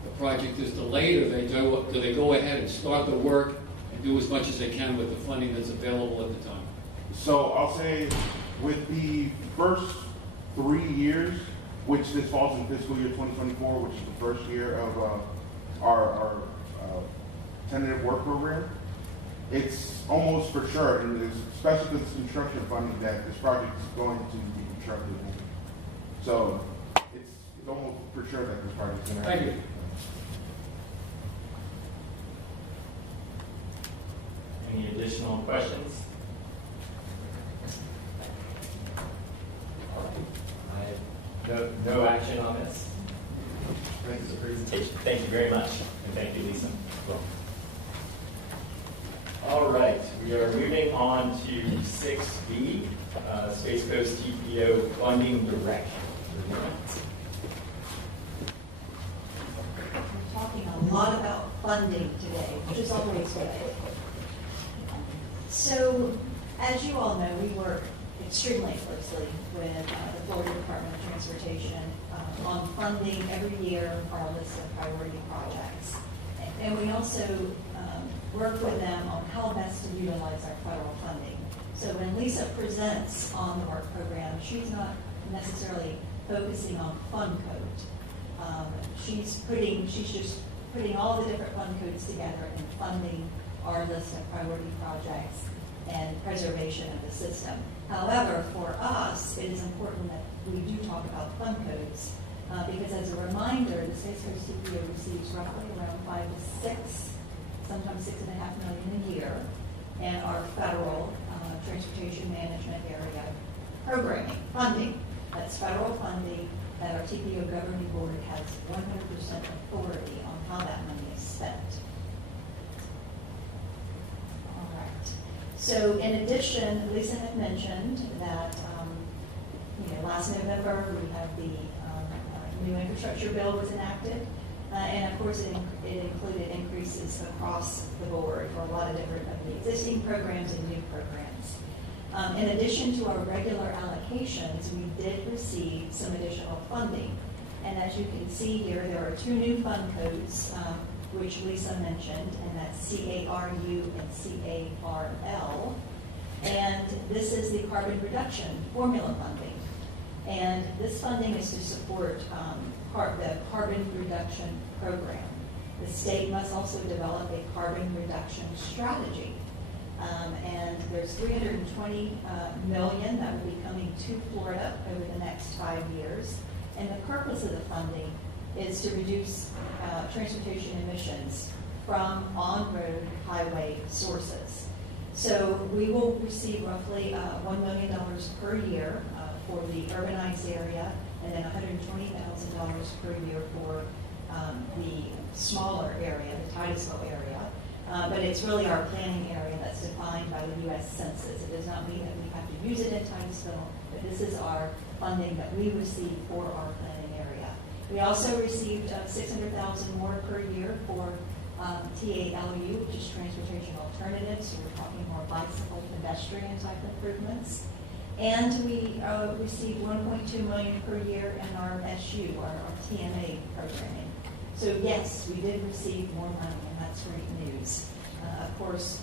the project is delayed, or do they go ahead and start the work and do as much as they can with the funding that's available at the time? So I'll say with the first 3 years, which this falls in fiscal year 2024, which is the first year of our tentative work program, it's almost for sure, and especially with this construction funding, that this project is going to be constructed. So it's almost for sure that this project is going to happen. Thank you. Any additional questions? All right. I have no action on this. Thanks for the presentation. Thank you very much. And thank you, Lisa. All right. We are moving on to 6B, Space Coast TPO funding direction. We're talking a lot about funding today, which is always good. So, as you all know, we work extremely closely with the Florida Department of Transportation on funding every year our list of priority projects. And we also work with them on how best to utilize our federal funding. So when Lisa presents on the work program, she's not necessarily focusing on fund code. She's just putting all the different fund codes together and funding our list of priority projects and preservation of the system. However, for us, it is important that we do talk about fund codes because as a reminder, the Space Coast TPO receives roughly around 5 to 6, sometimes $6.5 million a year, and our federal transportation management area programming, funding. That's federal funding that our TPO governing board has 100% authority on how that money is spent. All right. So in addition, Lisa had mentioned that last November we have the new infrastructure bill was enacted, and of course it included increases across the board for a lot of different of the existing programs and new programs. In addition to our regular allocations, we did receive some additional funding. And as you can see here, there are 2 new fund codes, which Lisa mentioned, and that's CARU and CARL. And this is the carbon reduction formula funding. And this funding is to support the carbon reduction program. The state must also develop a carbon reduction strategy. And there's $320 million that will be coming to Florida over the next 5 years. And the purpose of the funding is to reduce transportation emissions from on-road highway sources. So we will receive roughly $1 million per year for the urbanized area, and then $120,000 per year for the smaller area, the Titusville area. But it's really our planning area that's defined by the U.S. Census. It does not mean that we have to use it in Titusville, but this is our funding that we receive for our planning area. We also received $600,000 more per year for TALU, which is transportation alternatives. So we're talking more bicycle, pedestrian type improvements. And we received $1.2 million per year in our SU, our TMA programming. So yes, we did receive more money, and that's great news. Of course,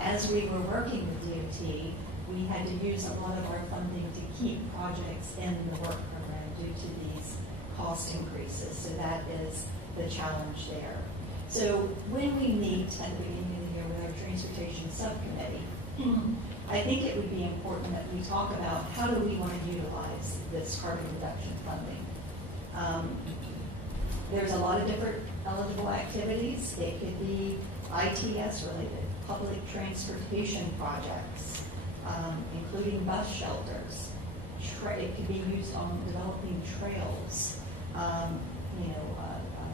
as we were working with DOT, we had to use a lot of our funding to keep projects in the work program due to these cost increases. So that is the challenge there. So when we meet at the beginning of the year with our transportation subcommittee, I think it would be important that we talk about how do we want to utilize this carbon reduction funding. There's a lot of different eligible activities. It could be ITS related, public transportation projects, including bus shelters. It could be used on developing trails,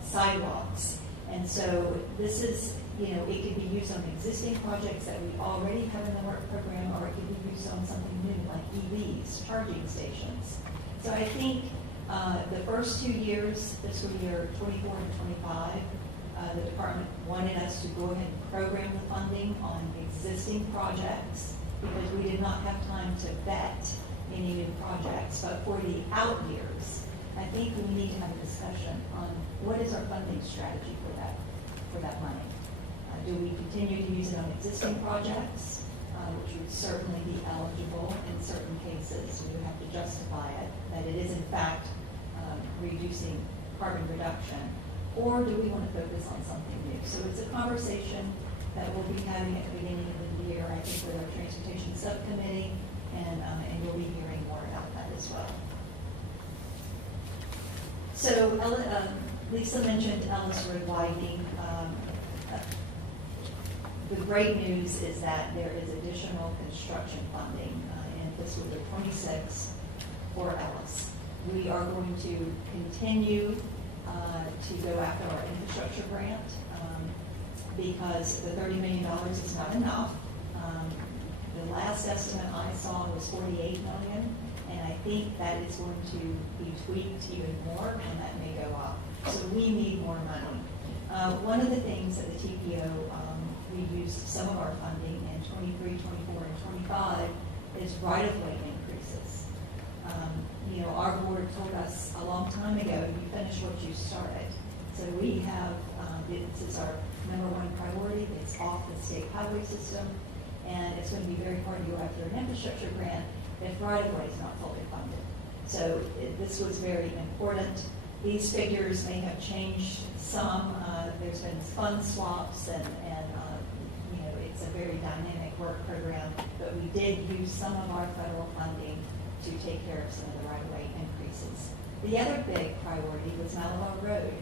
sidewalks. And so this is, it could be used on existing projects that we already have in the work program, or it could be used on something new like EVs, charging stations. So I think the first 2 years, fiscal year 24 and 25, the department wanted us to go ahead and program the funding on existing projects because we did not have time to vet any new projects. But for the out years, I think we need to have a discussion on what is our funding strategy for that money. Do we continue to use it on existing projects, which would certainly be eligible in certain cases? We would have to justify it, that it is in fact reducing carbon reduction, or do we want to focus on something new? So it's a conversation that we'll be having at the beginning of the year, I think, with our transportation subcommittee, and you'll be hearing more about that as well. So Lisa mentioned Ellis Road widening. The great news is that there is additional construction funding in fiscal year 26 for Ellis. We are going to continue to go after our infrastructure grant because the $30 million is not enough. The last estimate I saw was $48 million, and I think that is going to be tweaked even more, and that may go up. So we need more money. One of the things that the TPO, we used some of our funding in 23, 24, and 25 is right-of-way increases. Our board told us a long time ago, you finish what you started. So we have, this is our number one priority, it's off the state highway system, and it's going to be very hard to go after an infrastructure grant if right-of-way is not fully funded. So this was very important. These figures may have changed some. There's been fund swaps, and it's a very dynamic work program, but we did use some of our federal funding to take care of some of the right-of-way increases. The other big priority was Malabar Road.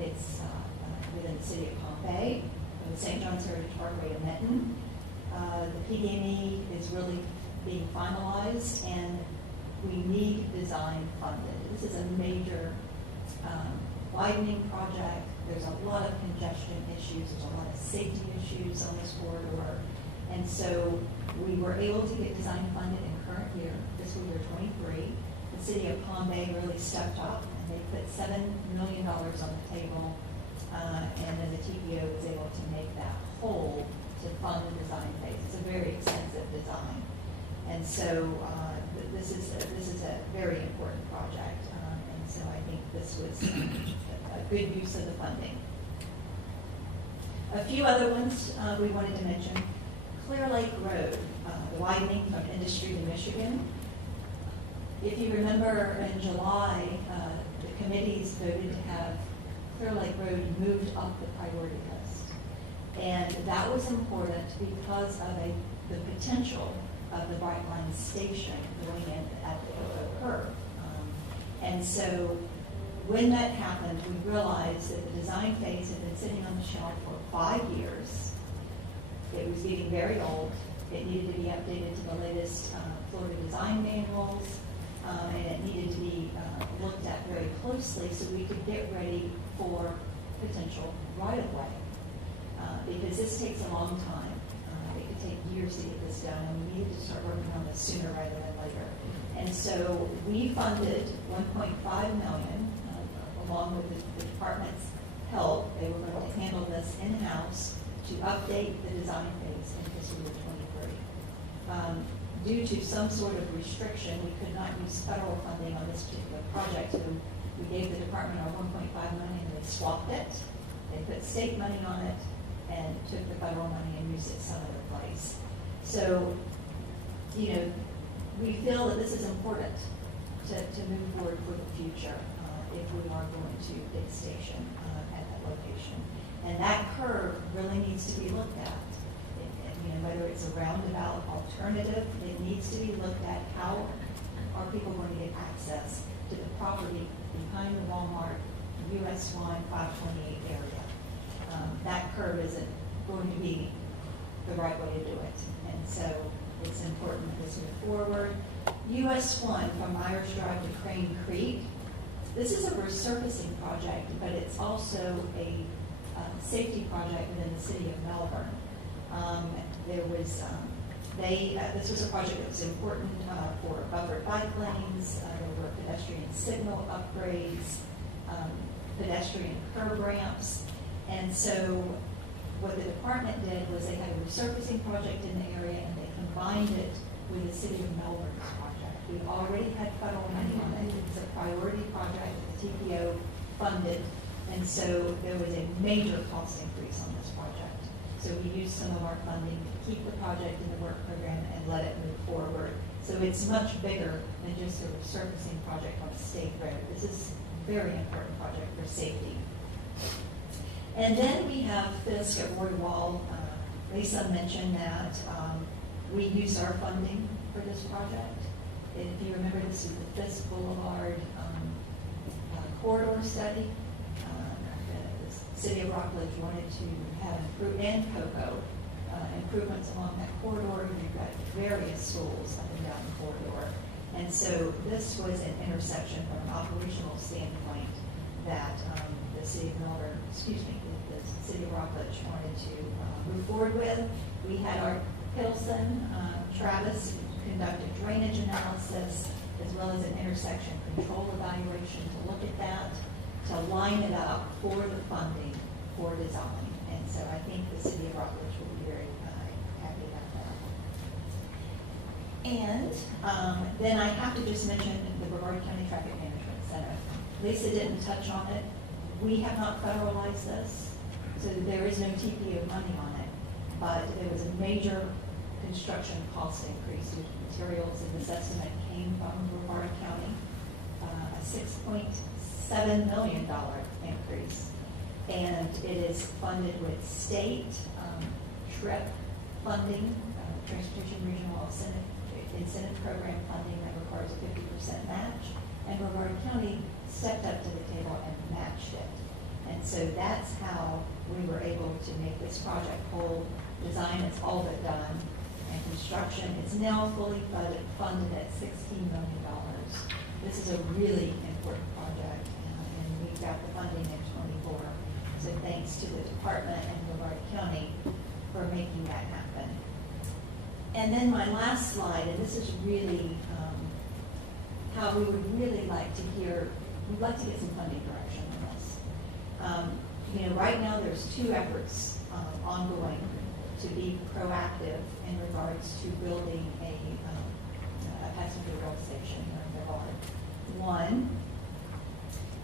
It's within the city of Pompey, with St. John's Heritage Parkway to Benton. The PDME is really being finalized, and we need design funded. This is a major widening project. There's a lot of congestion issues. There's a lot of safety issues on this corridor. And so we were able to get design funded in current year, fiscal year 23. The city of Pompey really stepped up, and they put $7 million on the table, and then the TPO was able to make that whole to fund the design phase. It's a very expensive design. And so this is a very important project, and so I think this was a good use of the funding. A few other ones we wanted to mention. Clear Lake Road, the widening from Industry to Michigan. If you remember in July, the committees voted to have Clear Lake Road moved up the priority list. And that was important because of the potential of the Bright Line station going in at the Oco curve. And so when that happened, we realized that the design phase had been sitting on the shelf for 5 years. It was getting very old. It needed to be updated to the latest Florida design manuals, and it needed to be looked at very closely so we could get ready for potential right-of-way. Because this takes a long time. It could take years to get this done, and we needed to start working on this sooner rather than later. And so we funded $1.5 million, along with the department's help. They were going to handle this in-house to update the design phase in fiscal year 23. Due to some sort of restriction, we could not use federal funding on this particular project, so we gave the department our $1.5 million, and they swapped it. They put state money on it and took the federal money and used it some other place. So, we feel that this is important to move forward for the future if we are going to get a station at that location. And that curve really needs to be looked at. Whether it's a roundabout alternative, it needs to be looked at. How are people going to get access to the property behind the Walmart, US 1 528 area? That curve isn't going to be the right way to do it. And so it's important that this move forward. US 1 from Myers Drive to Crane Creek. This is a resurfacing project, but it's also a safety project within the city of Melbourne. This was a project that was important for buffered bike lanes. There were pedestrian signal upgrades, pedestrian curb ramps. And so what the department did was they had a resurfacing project in the area, and they combined it with the city of Melbourne's project. We already had federal money on it. It's a priority project that the TPO funded. And so there was a major cost increase on this project. So we used some of our funding to keep the project in the work program and let it move forward. So it's much bigger than just a resurfacing project on a state road. This is a very important project for safety. And then we have Fisk at Roy Wall. Lisa mentioned that we use our funding for this project. If you remember, this is the Fisk Boulevard corridor study. The City of Rockledge wanted to have and Cocoa improvements along that corridor. You've got various schools up and down the corridor. And so this was an intersection from an operational standpoint that the City of Miller, the City of Rockledge wanted to move forward with. We had our Pilsen, Travis conducted drainage analysis as well as an intersection control evaluation to look at that, to line it up for the funding for design. And so I think the City of Rockledge will be very happy about that. And then I have to just mention the Brevard County Traffic Management Center. Lisa didn't touch on it. We have not federalized this, so there is no TPO money on it, but there was a major construction cost increase due to materials, and this estimate came from Brevard County, a $6.7 million increase. And it is funded with state TRIP funding, Transportation Regional Incentive Program funding that requires a 50% match, and Brevard County stepped up to the table and matched it. And so that's how we were able to make this project whole. Design is all but done, and construction is now fully funded at $16 million. This is a really important project, and we've got the funding in 24. So thanks to the department and Brevard County for making that happen. And then my last slide, and this is really how we would really like to hear, we'd like to get some funding direction on this. Right now there's two efforts ongoing to be proactive in regards to building a passenger rail station here in Brevard. One,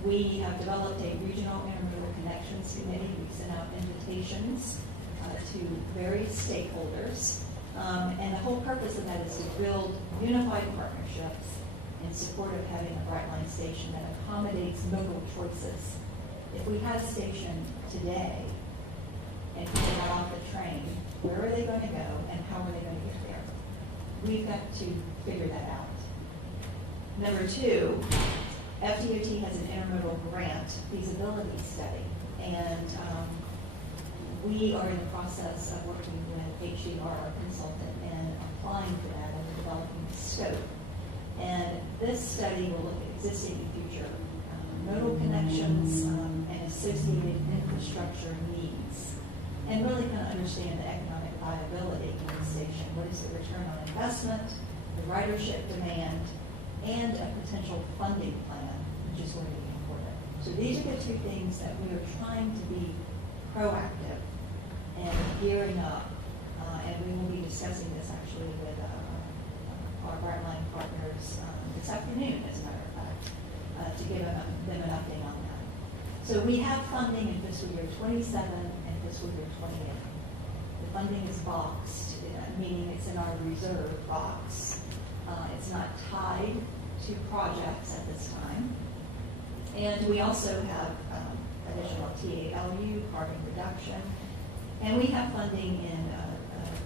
we have developed a regional intermodal connections committee. We sent out invitations to various stakeholders. And the whole purpose of that is to build unified partnerships in support of having a Brightline station that accommodates local choices. If we had a station today and people got off the train, where are they going to go and how are they going to get there? We've got to figure that out. Number two, FDOT has an intermodal grant feasibility study, and we are in the process of working with HDR, our consultant, and applying for that and developing the scope. And this study will look at existing and future nodal connections and associated infrastructure needs, and really kind of understand the economic viability of the station. What is the return on investment, the ridership demand, and a potential funding plan, which is going to be important. So these are the two things that we are trying to be proactive and gearing up, and we will be discussing this actually with our Brightline partners this afternoon, as a matter of fact, to give them an update on that. So we have funding in fiscal year 27 and fiscal year 28. The funding is boxed, meaning it's in our reserve box. It's not tied to projects at this time. And we also have additional TALU, carbon reduction, and we have funding in,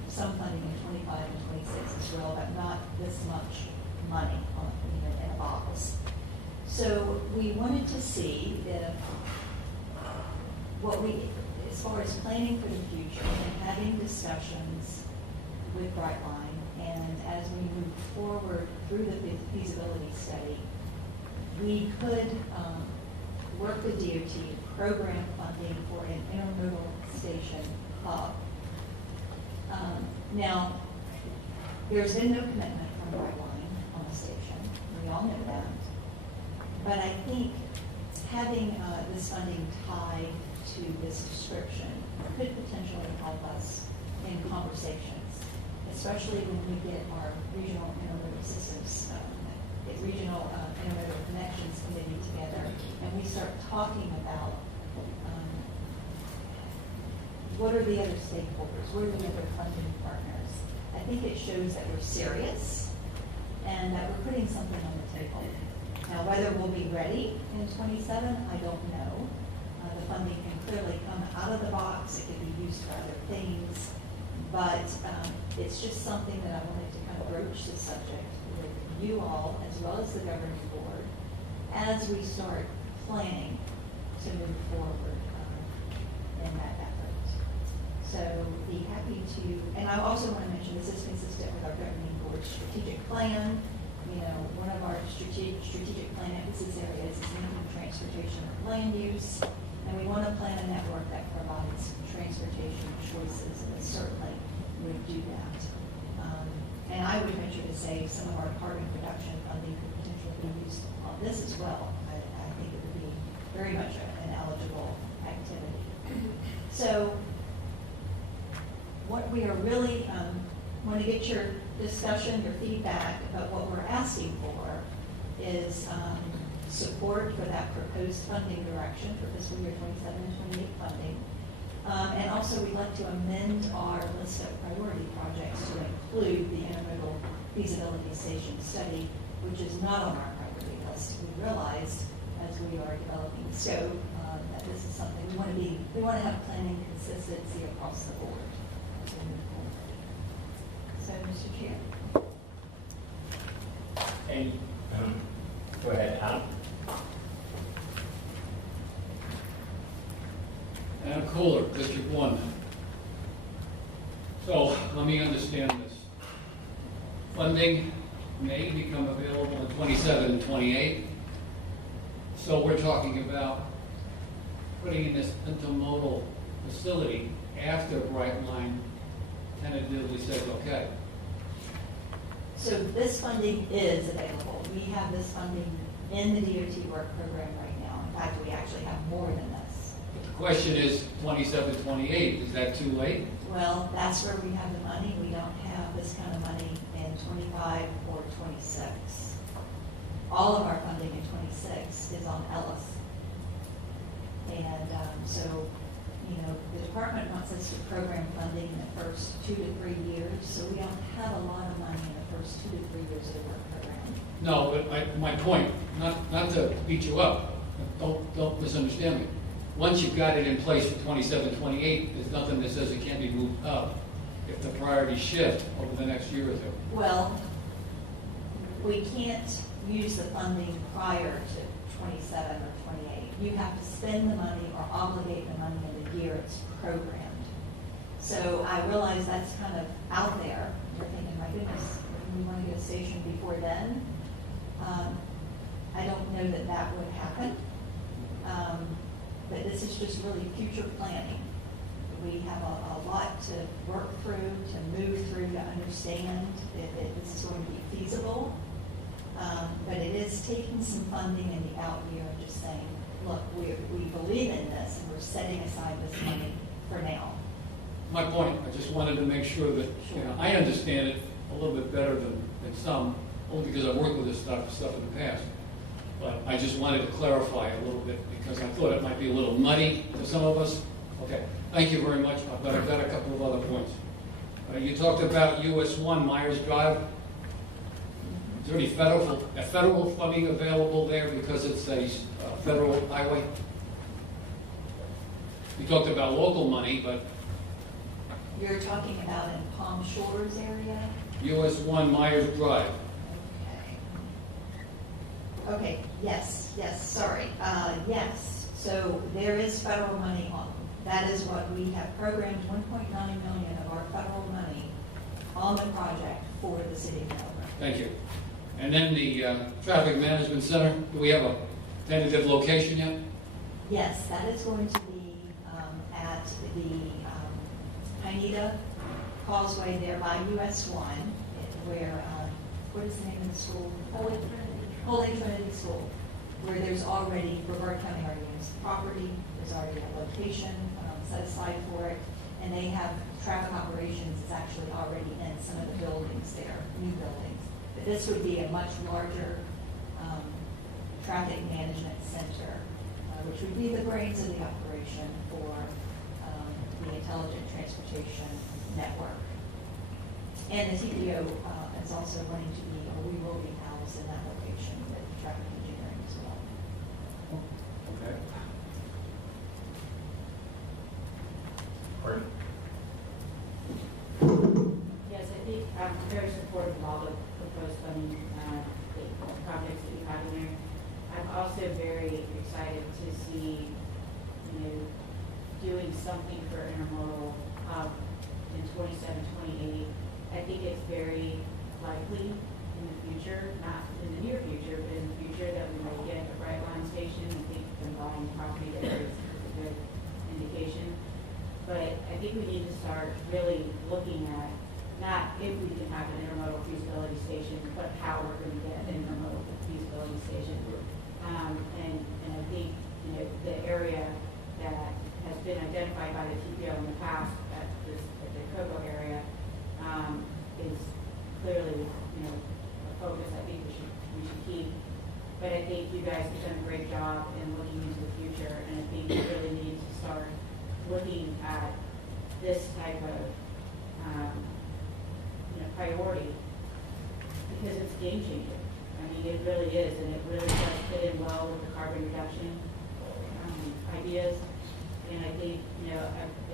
some funding in 25 and 26 as well, but not this much money in a box. So we wanted to see if as far as planning for the future and having discussions with Brightline, and as we move forward through the feasibility study, we could work with DOT to program funding for an intermodal station hub. Now, there's been no commitment from Brightline on the station. We all know that. But I think having this funding tied to this description could potentially help us in conversations, especially when we get our regional intermodal systems, regional intermodal connections committee together, and we start talking about what are the other stakeholders, what are the other funding partners. I think it shows that we're serious and that we're putting something on the table. Now, whether we'll be ready in 27, I don't know. The funding can clearly come out of the box, it can be used for other things, but it's just something that I wanted to kind of broach the subject with you all, as well as the governing board, as we start planning to move forward in that effort. So be happy to, and I also want to mention this is consistent with our governing board's strategic plan. You know, one of our strategic plan emphasis areas is linking transportation with land use, and we want to plan a network that provides transportation choices, and it certainly would do that. And I would venture to say some of our carbon reduction funding could potentially be used on this as well. I think it would be very much an eligible activity. So what we are really, want to get your discussion, your feedback about what we're asking for is support for that proposed funding direction for fiscal year 27 and 28 funding. And also we'd like to amend our list of priority projects to include the intermodal feasibility station study, which is not on our priority list. We realized as we are developing the scope that this is something we want to have planning consistency across the board as we move forward. So, Mr. Chair. And, go ahead, Adam. Adam Kohler, District 1. So, let me understand this. Funding may become available in 27 and 28. So we're talking about putting in this intermodal facility after Brightline tentatively says okay. So this funding is available. We have this funding in the DOT work program right now. In fact, we actually have more than this. But the question is 27, 28, is that too late? Well, that's where we have the money. We don't have this kind of money in 25 or 26. All of our funding in 26 is on Ellis. And so, you know, the department wants us to program funding in the first 2 to 3 years, so we don't have a lot of money in the first 2 to 3 years of the work program. No, but my point, not to beat you up, don't misunderstand me. Once you've got it in place for 27, 28, there's nothing that says it can't be moved up if the priorities shift over the next year or two. Well, we can't use the funding prior to 27 or 28. You have to spend the money or obligate the money in the year it's programmed. So I realize that's kind of out there. You're thinking, my goodness, we want to get a station before then. I don't know that that would happen. But this is just really future planning. We have a lot to work through, to move through, to understand if this is going to be feasible. But it is taking some funding in the out year and just saying, look, we believe in this and we're setting aside this money for now. My point, I just wanted to make sure that, you know, I understand it a little bit better than some, only because I've worked with this stuff in the past. But I just wanted to clarify a little bit because I thought it might be a little muddy to some of us. Okay, thank you very much, but I've got a couple of other points. You talked about US 1 Myers Drive. Is there any federal funding available there because it's a federal highway? You talked about local money, but... You're talking about in Palm Shores area? US 1 Myers Drive. Okay, yes, sorry. Yes, so there is federal money on, that is what we have programmed, 1.9 million of our federal money on the project for the city of Melbourne. Thank you. And then the Traffic Management Center, do we have a tentative location yet? Yes, that is going to be at the Pineda Causeway there by US 1, where, what is the name of the school? Holy Trinity School, where there's already, for Burke County already owns the property, there's already a location set aside for it, and they have traffic operations is actually already in some of the buildings there, new buildings. But this would be a much larger traffic management center, which would be the brains of the operation for the Intelligent Transportation Network. And the TPO is also going to be, or we will be housed in that location with traffic engineering as well. Okay. very supportive of all the proposed funding projects that you have in there. I'm also very excited to see, doing something for intermodal in 27, 28. I think it's very likely in the future, not in the near future, but in the future that we might get a right line station. I think the buying property there is a good indication. But I think we need to start really looking at not if we can have an intermodal feasibility station, but how we're going to get an intermodal feasibility station. And I think, the area that has been identified by the TPO in the past at the Cocoa area is clearly, a focus I think we should keep. But I think you guys have done a great job in looking into the future, and I think we really need to start looking at this type of priority, because it's game changer. I mean, it really is, and it really does fit in well with the carbon reduction ideas. And I think,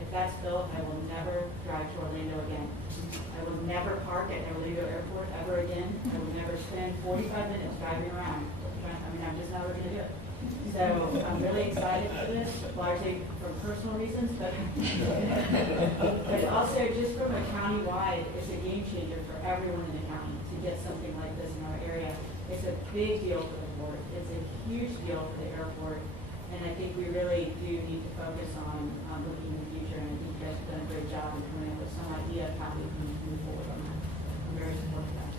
if that's built, I will never drive to Orlando again. I will never park at Orlando Airport ever again. I will never spend 45 minutes driving around. I mean, I'm just never going to do it. So I'm really excited for this, largely for personal reasons, but also just from a county-wide, it's a game changer for everyone in the county to get something like this in our area. It's a big deal for the port. It's a huge deal for the airport. And I think we really do need to focus on looking in the future. And I think you guys have done a great job in coming up with some idea of how we can move forward on that. I'm very supportive of that.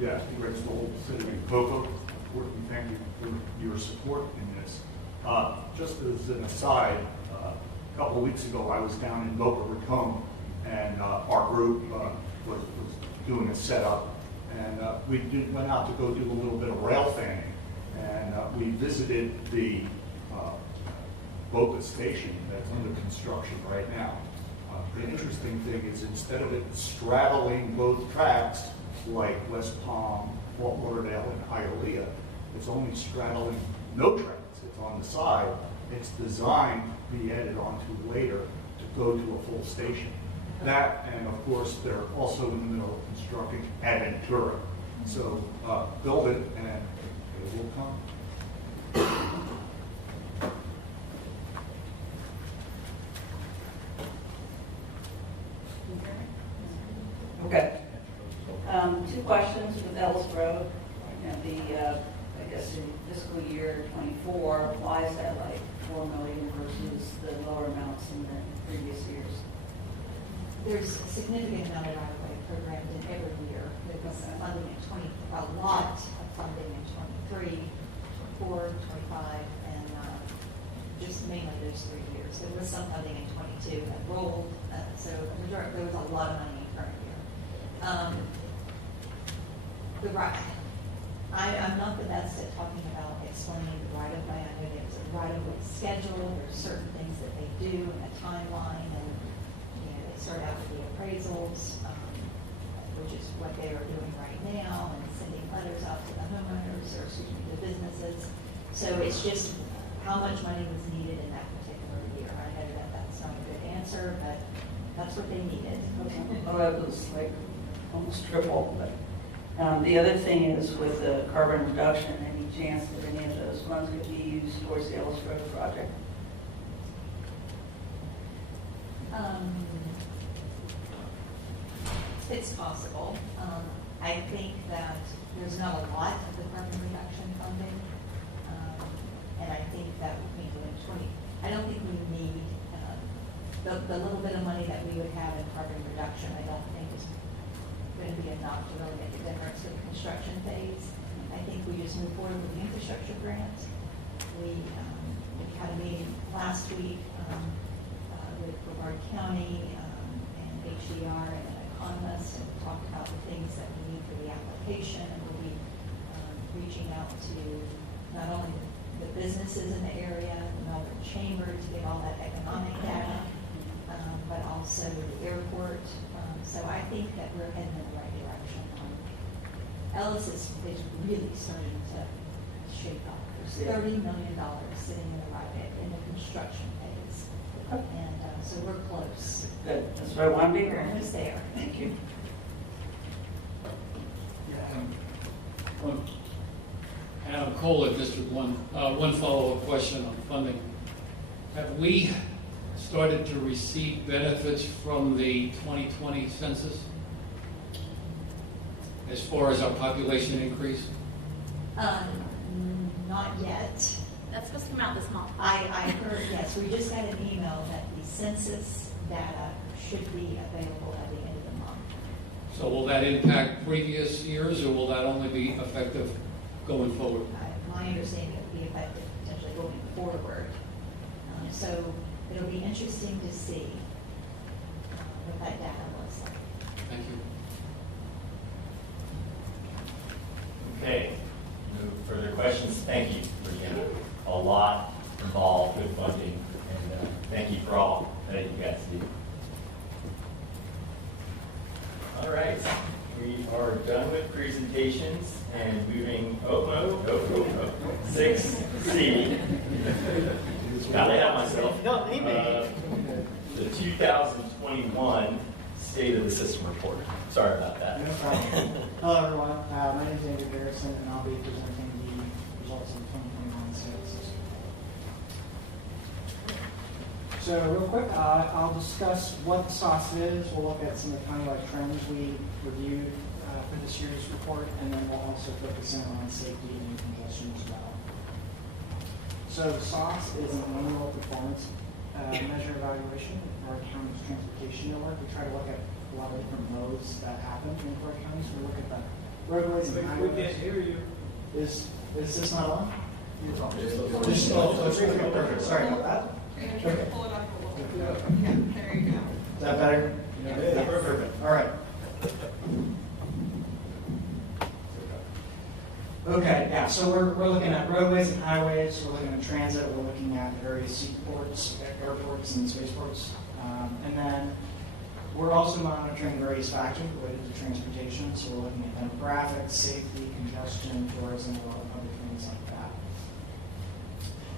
Yeah, congrats to the whole city of Cocoa. We thank you for your support in this. Just as an aside, a couple of weeks ago, I was down in Boca Raton, and our group was doing a setup, and we went out to go do a little bit of rail fanning, and we visited the Boca station that's under construction right now. The interesting thing is, instead of it straddling both tracks, like West Palm, Fort Lauderdale, and Hialeah, it's only straddling no tracks. It's on the side. It's designed to be added onto later to go to a full station. That, and of course, they're also in the middle of constructing Aventura. So build it, and it will come. Okay. Two questions with Ellis Road. I guess in fiscal year 24, why is that like $4 million versus the lower amounts in the previous years? There's a significant amount of right-of-way programmed in every year. There was funding in a lot of funding in 23, 24, 25, and just mainly those 3 years. There was some funding in 22 that rolled, so there was a lot of money in current year. I'm not the best at talking about explaining the right-of-way. I know there's a right-of-way schedule. There's certain things that they do in a timeline, and they start out with the appraisals, which is what they are doing right now, and sending letters out to the homeowners, or the businesses. So it's just how much money was needed in that particular year. I know that that's not a good answer, but that's what they needed. Well, that was like almost triple, but the other thing is with the carbon reduction, any chance that any of those funds could be used towards the Ellis Road project? It's possible. I think that there's not a lot of the carbon reduction funding, and I think that we do in 20. I don't think we need the little bit of money that we would have in carbon reduction. I don't think is going to be enough to really make a difference in the construction phase. I think we just move forward with the infrastructure grant. We had a meeting last week with Brevard County and HDR and an economist, and talked about the things that we need for the application. And we'll be reaching out to not only the businesses in the area, the Melbourne Chamber, to get all that economic data, but also the airport. So I think that we're heading in the right direction. Ellis is really starting to shape up. There's $30 million sitting in the construction phase. The And so we're close. Good, that's what I wanted to We're hear. almost there. Thank you. Adam Cole at District 1. One follow-up question on funding. Have we started to receive benefits from the 2020 census as far as our population increase? Not yet. That's supposed to come out this month. I heard, yes, we just got an email that the census data should be available at the end of the month. So will that impact previous years, or will that only be effective going forward? My understanding it will be effective potentially going forward. So it'll be interesting to see what that data looks like. Thank you. Okay, no further questions. Thank you, Regina. A lot involved with funding, and thank you for all that you guys do. All right, we are done with presentations and moving, 6C. Got ahead of myself. No, leave me. The 2021 State of the System Report. Sorry about that. No problem. Hello, everyone. My name is Andrew Garrison, and I'll be presenting the results of the 2021 State of the System. So, real quick, I'll discuss what the SOS is. We'll look at some of the countywide trends we reviewed for this year's report, and then we'll also focus in on safety and congestion as well. So, the SOS is an annual performance measure evaluation for our county's transportation network. We try to look at a lot of different modes that happen in our county. So we look at the roadways and highways. We can't hear you. Is this not on? It's on. Perfect. Sorry about that. Okay. Pull it up a little bit. Yeah. There you go. Is that better? Yeah, perfect. All right. Okay, yeah, so we're looking at roadways and highways, we're looking at transit, we're looking at various seaports, airports, and spaceports. And then we're also monitoring various factors related to transportation, so we're looking at demographics, safety, congestion, tourism, and other things like that.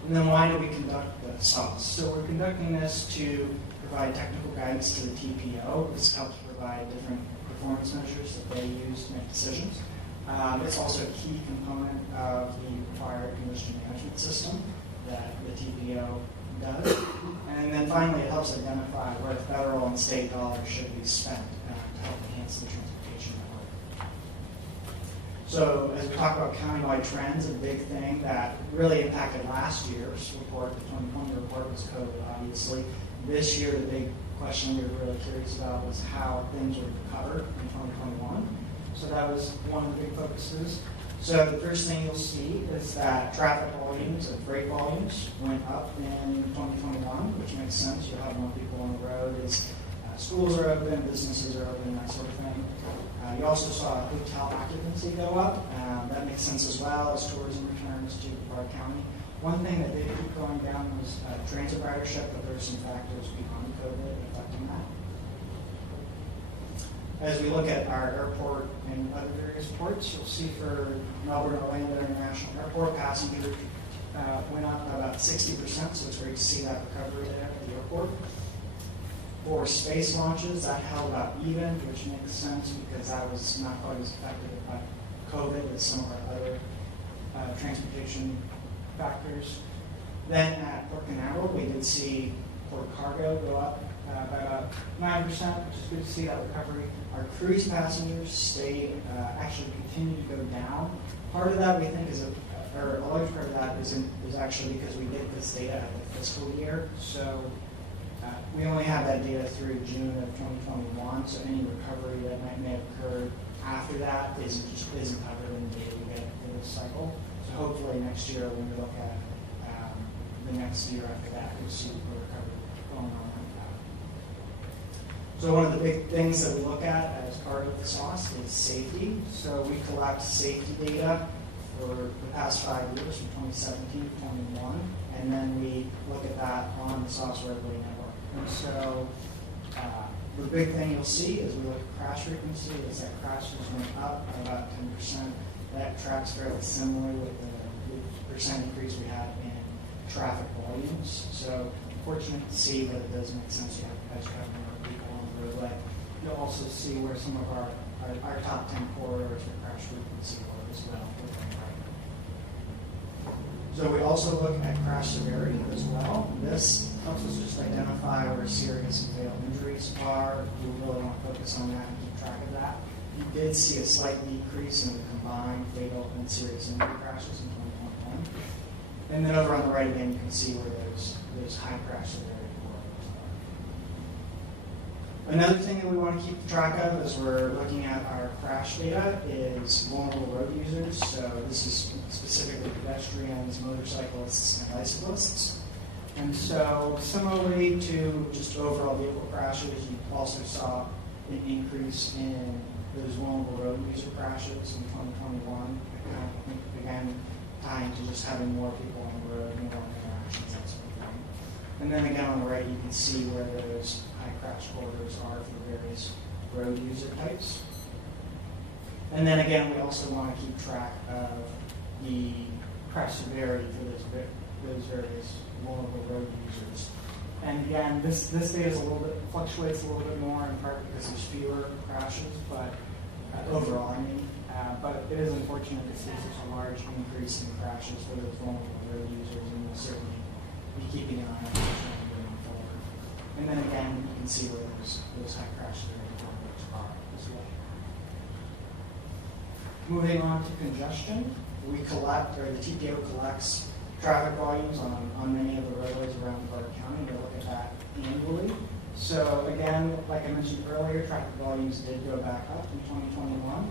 And then why do we conduct the SOS? So we're conducting this to provide technical guidance to the TPO. This helps provide different performance measures that they use to make decisions. It's also a key component of the required congestion management system that the TPO does. And then finally, it helps identify where federal and state dollars should be spent to help enhance the transportation network. So as we talk about countywide trends, a big thing that really impacted last year's report, the 2020 report, was COVID, obviously. This year, the big question we were really curious about was how things would recover in 2021. So that was one of the big focuses. So the first thing you'll see is that traffic volumes and freight volumes went up in 2021, which makes sense. You'll have more people on the road as schools are open, businesses are open, that sort of thing. You also saw hotel occupancy go up. That makes sense as well as tourism returns to Brevard County. One thing that did keep going down was transit ridership, but there are some factors behind COVID affecting that. As we look at our airport and other various ports, you'll see for Melbourne Orlando International Airport, passengers went up by about 60%, so it's great to see that recovery there at the airport. For space launches, that held about even, which makes sense because that was not quite as affected by COVID as some of our other transportation factors. Then at Port Canaveral, we did see port cargo go up by about 9%, which is good to see that recovery. Our cruise passengers stayed, actually continued to go down. Part of that we think is, or a large part of that is actually because we get this data at the fiscal year. So we only have that data through June of 2021. So any recovery that may have occurred after that isn't covered in the data we get in this cycle. So hopefully next year when we look at the next year after that, we'll see a recovery going on. So one of the big things that we look at as part of the SOS is safety. So we collect safety data for the past 5 years, from 2017 to 21, and then we look at that on the SOS roadway network. And so the big thing you'll see is we look at crash frequency, is that crashes went up by about 10%. That tracks fairly similarly with the percent increase we had in traffic volumes. So fortunate to see that it does make sense to have more people on the roadway. You'll also see where some of our top 10 corridors for crash frequency are as well. So we also look at crash severity as well. This helps us just identify where serious and fatal injuries are. We really want to focus on that and keep track of that. You did see a slight decrease in the combined fatal and serious injury crashes in 2021. And then over on the right again, you can see where those high crash severity corridors are. Another thing that we want to keep track of as we're looking at our crash data is vulnerable road users. So this is specifically pedestrians, motorcyclists, and bicyclists. And so similarly to just overall vehicle crashes, you also saw an increase in those vulnerable road user crashes in 2021. Again, tying to just having more people on the road, more interactions, that sort of thing. And then again on the right, you can see where those high crash corridors are for various road user types. And then again, we also want to keep track of the crash severity for those various vulnerable road users. And again, this data is fluctuates a little bit more in part because there's fewer crashes, but overall, but it is unfortunate to see such a large increase in crashes for those vulnerable road users, and we'll certainly be keeping an eye on that trend going forward. And then again, you can see where those high crash severity corridors are as well. Moving on to congestion, we collect, or the TPO collects traffic volumes on many of the roadways around Clark County. We look at that annually. So again, like I mentioned earlier, traffic volumes did go back up in 2021.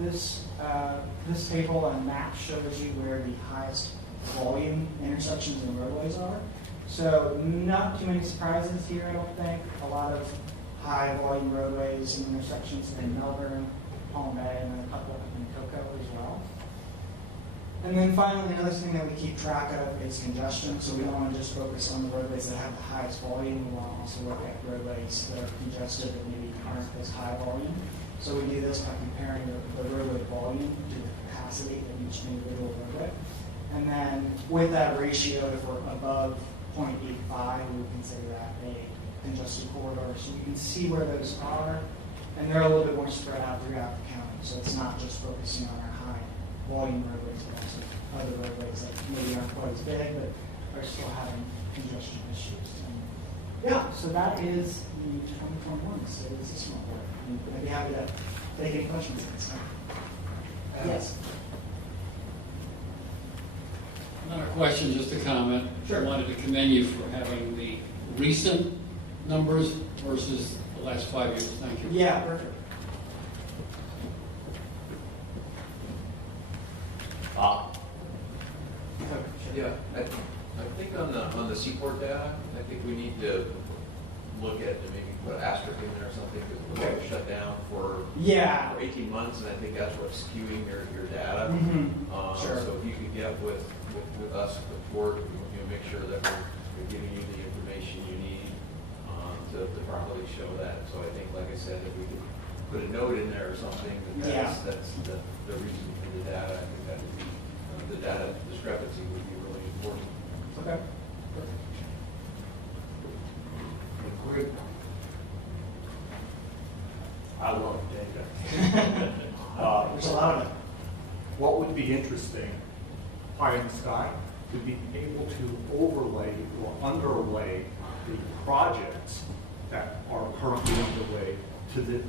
This table and map shows you where the highest volume intersections and roadways are. So not too many surprises here, I don't think. A lot of high volume roadways and intersections in Melbourne, Palm Bay, and then a couple in Cocoa as well. And then finally, another thing that we keep track of is congestion. So we don't want to just focus on the roadways that have the highest volume. We want to also look at roadways that are congested that maybe aren't as high volume. So we do this by comparing the roadway volume to the capacity of each individual roadway. And then with that ratio, if we're above 0.85, we would consider that a congested corridor. So you can see where those are. And they're a little bit more spread out throughout the county. So it's not just focusing on our high volume roadways, but also other roadways that maybe aren't quite as big, but are still having congestion issues. And yeah, so that is the 2021 State of the System Report. I'd be happy to take any questions at this time. Yes. Not a question, just a comment. Sure. I wanted to commend you for having the recent numbers versus the last 5 years. Thank you. Yeah, perfect. Yeah, I think on the Seaport data, I think we need to look at maybe put an asterisk in there or something, because it was shut down for 18 months, and I think that's what's skewing your data. Sure. So if you could get with us, with Ford, make sure that we're giving you the information you need to properly show that. So I think, like I said, if we could put a note in there or something, that's the reason for the data, I think that would be, the data discrepancy would be really important. Okay. Great. I love data. There's a lot of it. What would be interesting, pie in the sky, to be able to overlay or underlay the projects that are currently underway to the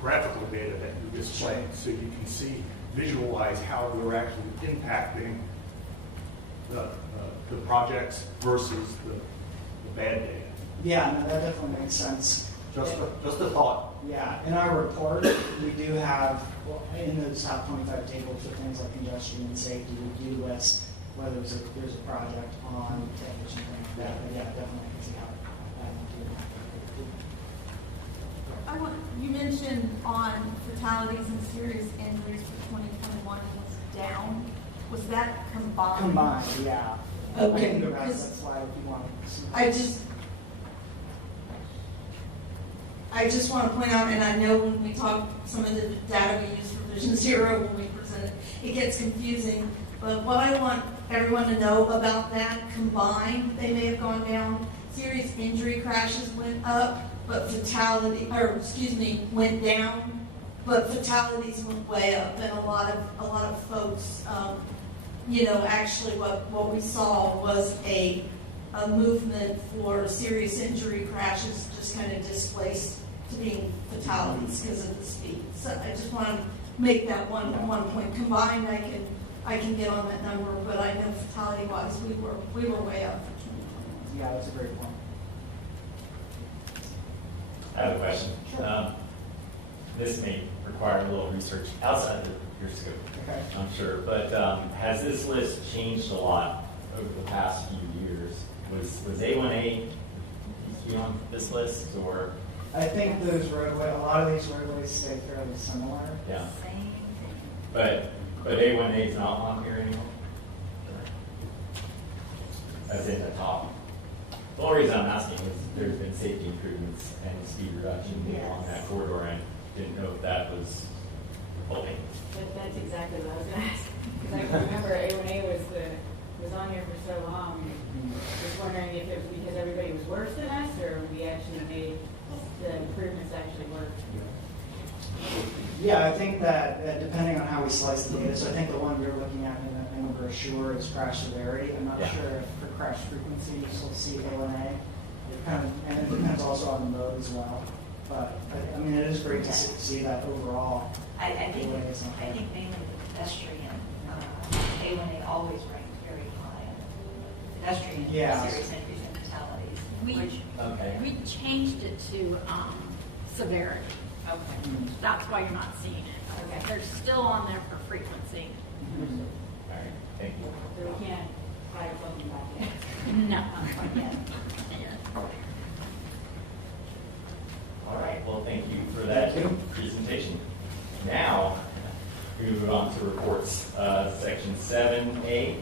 graphical data that you displayed, so you can see, visualize how we're actually impacting the projects versus the bad data. Yeah, no, that definitely makes sense. Just a thought. Yeah, in our report, we do have, in the top 25 tables for things like congestion and safety, we do list whether there's a project on or something like that. But yeah, definitely I can see how that would impact. You mentioned on fatalities and serious injuries for 2021 was down. Was that combined? Combined, yeah. Okay. I can go back to that slide if you want to see. I just want to point out, and I know when we talk, some of the data we use for Vision Zero when we present it, it gets confusing But what I want everyone to know about that, combined, they may have gone down. Serious injury crashes went up, but went down, but fatalities went way up, and a lot of folks, actually what we saw was a movement for serious injury crashes just kind of displaced to being fatalities because of the speed. So I just want to make that one point. Combined, I can get on that number, but I know fatality-wise, we were way up for 2020. Yeah, that's a great point. I have a question. Sure. This may require a little research outside of your scope, Okay. I'm sure. But has this list changed a lot over the past few years? Was A1A on this list, or? I think a lot of these roadways stay fairly similar. Yeah. But A1A is not on here anymore? As in the top? The only reason I'm asking is there's been safety improvements and speed reduction along that corridor, and didn't know if that was holding. But that's exactly what I was going to ask. Because I can remember A1A was on here for so long. Just wondering if it was because everybody was worse than us, or we actually made the improvements actually work. Yeah, I think that depending on how we slice the data, so I think the one you're looking at in the brochure is crash severity. I'm not sure if for crash frequency you still see A1A. And it depends also on the mode as well. But I mean, it is great to see that overall. I think mainly the pedestrian, A1A always ranked very high. Pedestrian, serious injuries and fatalities. We changed it to severity. Okay. That's why you're not seeing it. Okay. They're still on there for frequency. All right, thank you. So we can't try something back yet. No, not quite yet. All right, well, thank you for that presentation. Now, we move on to reports. Section 7A,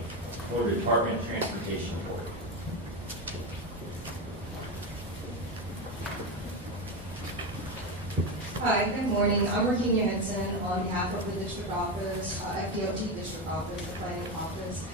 Florida Department of Transportation Board. Hi, good morning. I'm Rakeem Henson on behalf of the district office, FDOT district office, the planning office.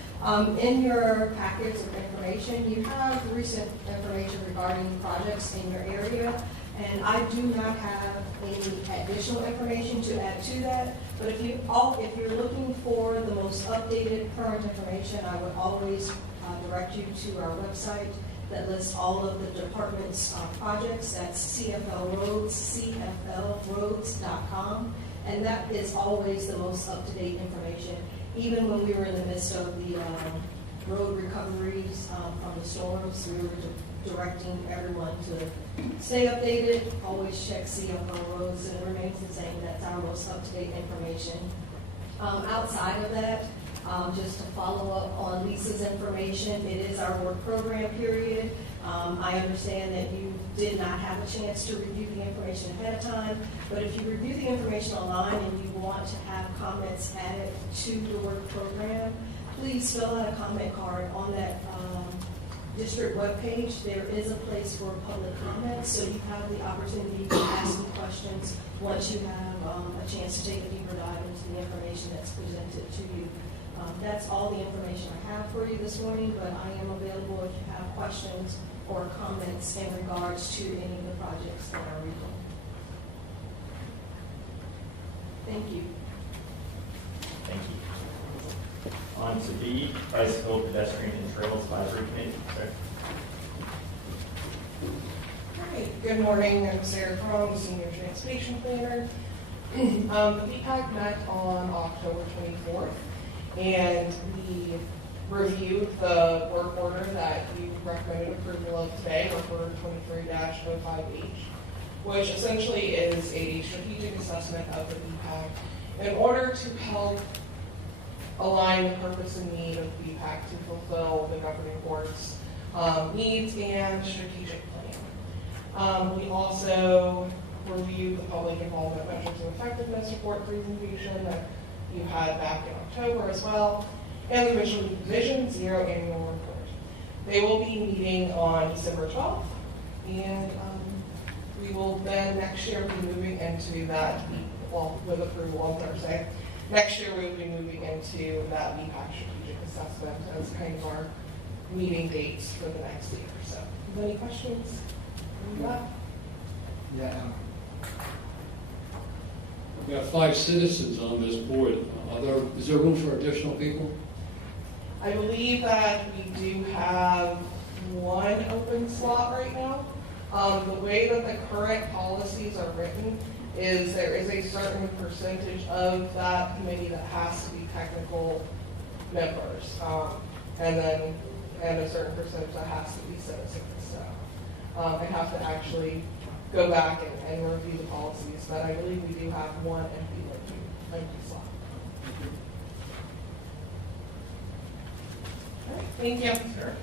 In your packets of information, you have recent information regarding projects in your area, and I do not have any additional information to add to that. But if you're looking for the most updated current information, I would always direct you to our website that lists all of the department's projects. That's CFL Roads, cflroads.com. And that is always the most up-to-date information. Even when we were in the midst of the road recoveries from the storms, we were directing everyone to stay updated, always check CFL Roads, and it remains the same. That's our most up-to-date information. Outside of that, just to follow up on Lisa's information, it is our work program period. I understand that you did not have a chance to review the information ahead of time, but if you review the information online and you want to have comments added to the work program, please fill out a comment card on that district webpage. There is a place for public comments, so you have the opportunity to ask some questions once you have a chance to take a deeper dive into the information that's presented to you. That's all the information I have for you this morning, but I am available if you have questions or comments in regards to any of the projects that are reviewed. Thank you. Thank you. On to B, Bicycle, Pedestrian, and Trails Advisory Committee. Hi, good morning. I'm Sarah Crum, Senior Transportation Planner. The BPAC met on October 24th, and we reviewed the work order that you recommended approval of today, work order 23-05H, which essentially is a strategic assessment of the BPAC in order to help align the purpose and need of the BPAC to fulfill the governing board's needs and strategic plan. We also reviewed the public involvement measures and effectiveness report presentation that you had back in October as well, and the Vision Zero annual report. They will be meeting on December 12th, and we will then next year be moving into that, well, with approval on Thursday, next year we'll be moving into that VPAC strategic assessment as kind of our meeting dates for the next year. So, any questions? Yeah. We have 5 citizens on this board. Is there room for additional people? I believe that we do have 1 open slot right now. The way that the current policies are written is there is a certain percentage of that committee that has to be technical members, and a certain percentage that has to be citizens. So I have to actually go back and review the policies, but I believe we do have 1 empty slot. All right, thank you. Sure.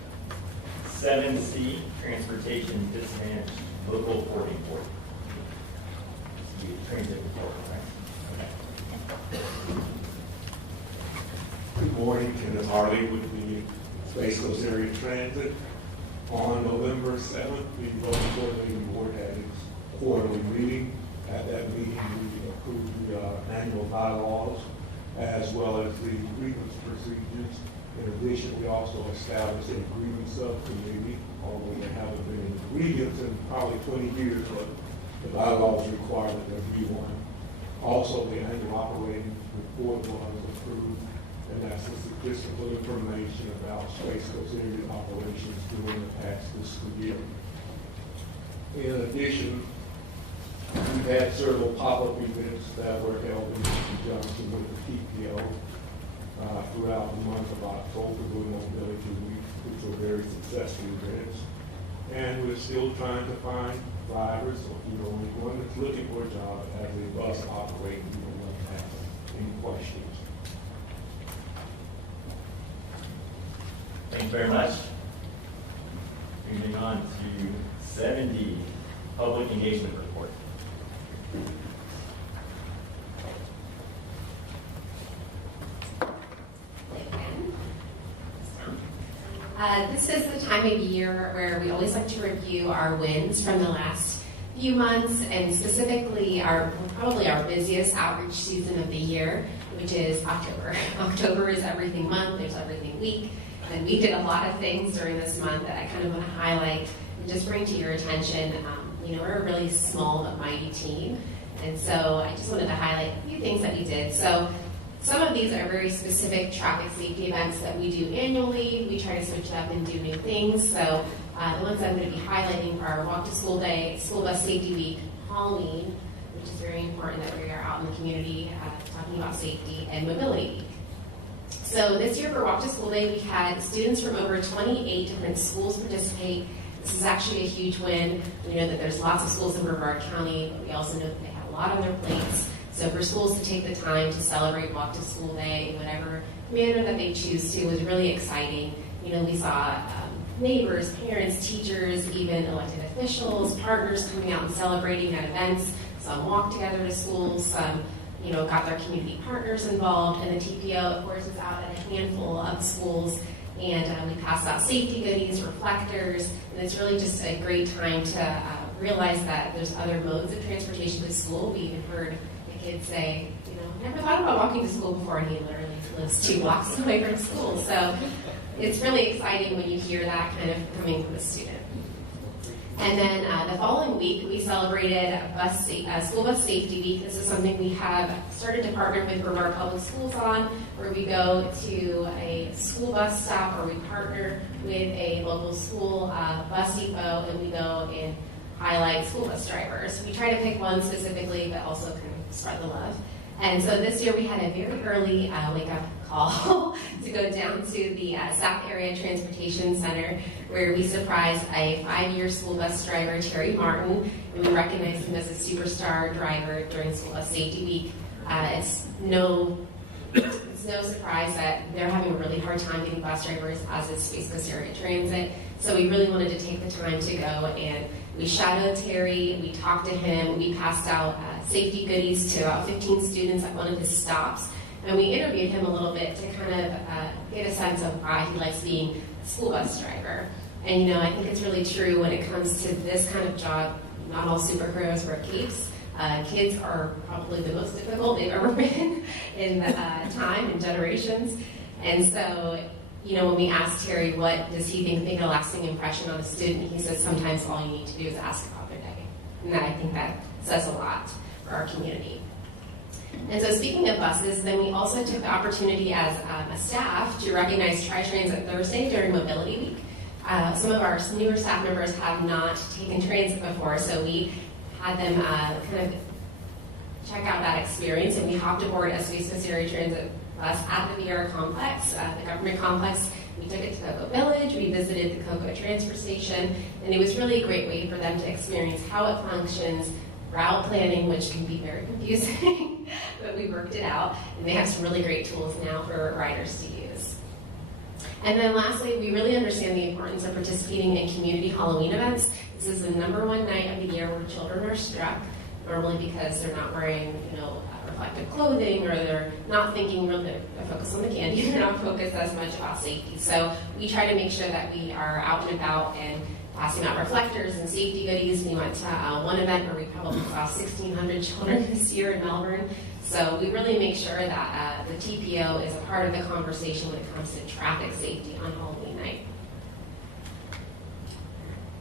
7C, Transportation Disadvantaged Local Reporting Board. Transit report, right? Okay. Good morning, Kenneth Harley with the Space Coast Area Transit. On November 7th, the Local Coordinating Board had its quarterly meeting. At that meeting, we approved the annual bylaws as well as the grievance procedures. In addition, we also established a grievance subcommittee, although there haven't been any grievance in probably 20 years, but the bylaws require that there be one. Also, the annual operating report was approved, and that's the statistical information about Space Coast area operations during the past fiscal year. In addition, we've had several pop-up events that were held in conjunction with the TPO throughout the month of October during Mobility Week, which were very successful events. And we're still trying to find drivers, or anyone that's looking for a job as a bus operator. We don't want to ask any questions. Thank you very much. Moving on to 7D, Public Engagement Report. This is the time of year where we always like to review our wins from the last few months, and specifically probably our busiest outreach season of the year, which is October. October is everything month, there's everything week, and we did a lot of things during this month that I kind of want to highlight and just bring to your attention. We're a really small but mighty team, and so I just wanted to highlight a few things that we did. So some of these are very specific traffic safety events that we do annually. We try to switch it up and do new things. So the ones I'm going to be highlighting are Walk to School Day, School Bus Safety Week, Halloween, which is very important that we are out in the community talking about safety, and Mobility Week. So this year for Walk to School Day, we had students from over 28 different schools participate. This is actually a huge win. We know that there's lots of schools in Brevard County, but we also know that they have a lot on their plates. So for schools to take the time to celebrate Walk to School Day in whatever manner that they choose to was really exciting. We saw neighbors, parents, teachers, even elected officials, partners coming out and celebrating at events. Some walked together to schools, some got their community partners involved, and the TPO, of course, was out at a handful of schools, and we passed out safety goodies, reflectors, and it's really just a great time to realize that there's other modes of transportation to school. We even heard kids say, never thought about walking to school before, and he literally lives 2 blocks away from school. So it's really exciting when you hear that kind of coming from a student. And then the following week, we celebrated School Bus Safety Week. This is something we have started to partner with Brevard Public Schools on, where we go to a school bus stop, or we partner with a local school bus depot, and we go and highlight school bus drivers. We try to pick one specifically, but also kind of spread the love. And so this year we had a very early wake-up call to go down to the South Area Transportation Center, where we surprised a 5-year school bus driver, Terry Martin, and we recognized him as a superstar driver during School Bus Safety Week. It's no surprise that they're having a really hard time getting bus drivers, as is Space Coast Area Transit. So we really wanted to take the time to go, and we shadowed Terry, we talked to him, we passed out safety goodies to about 15 students at one of his stops, and we interviewed him a little bit to kind of get a sense of why he likes being a school bus driver. And I think it's really true when it comes to this kind of job. Not all superheroes wear capes. Kids are probably the most difficult they've ever been in time and generations. And so, when we asked Terry what does he think made a lasting impression on a student, he says sometimes all you need to do is ask about their day. And I think that says a lot for our community. And so speaking of buses, then we also took the opportunity as a staff to recognize Tri-Transit Thursday during Mobility Week. Some of our newer staff members have not taken transit before, so we had them kind of check out that experience, and we hopped aboard a Space Coast Area Transit bus at the Vieira Complex, the government complex. We took it to Cocoa Village, we visited the Cocoa transfer station, and it was really a great way for them to experience how it functions, route planning, which can be very confusing, but we worked it out, and they have some really great tools now for riders to use. And then lastly, we really understand the importance of participating in community Halloween events. This is the #1 night of the year where children are struck, normally because they're not wearing, reflective clothing, or they're not thinking really, they're focused on the candy, they're not focused as much about safety. So we try to make sure that we are out and about and passing out reflectors and safety goodies. We went to one event where we probably saw 1,600 children this year in Melbourne. So we really make sure that the TPO is a part of the conversation when it comes to traffic safety on Halloween night.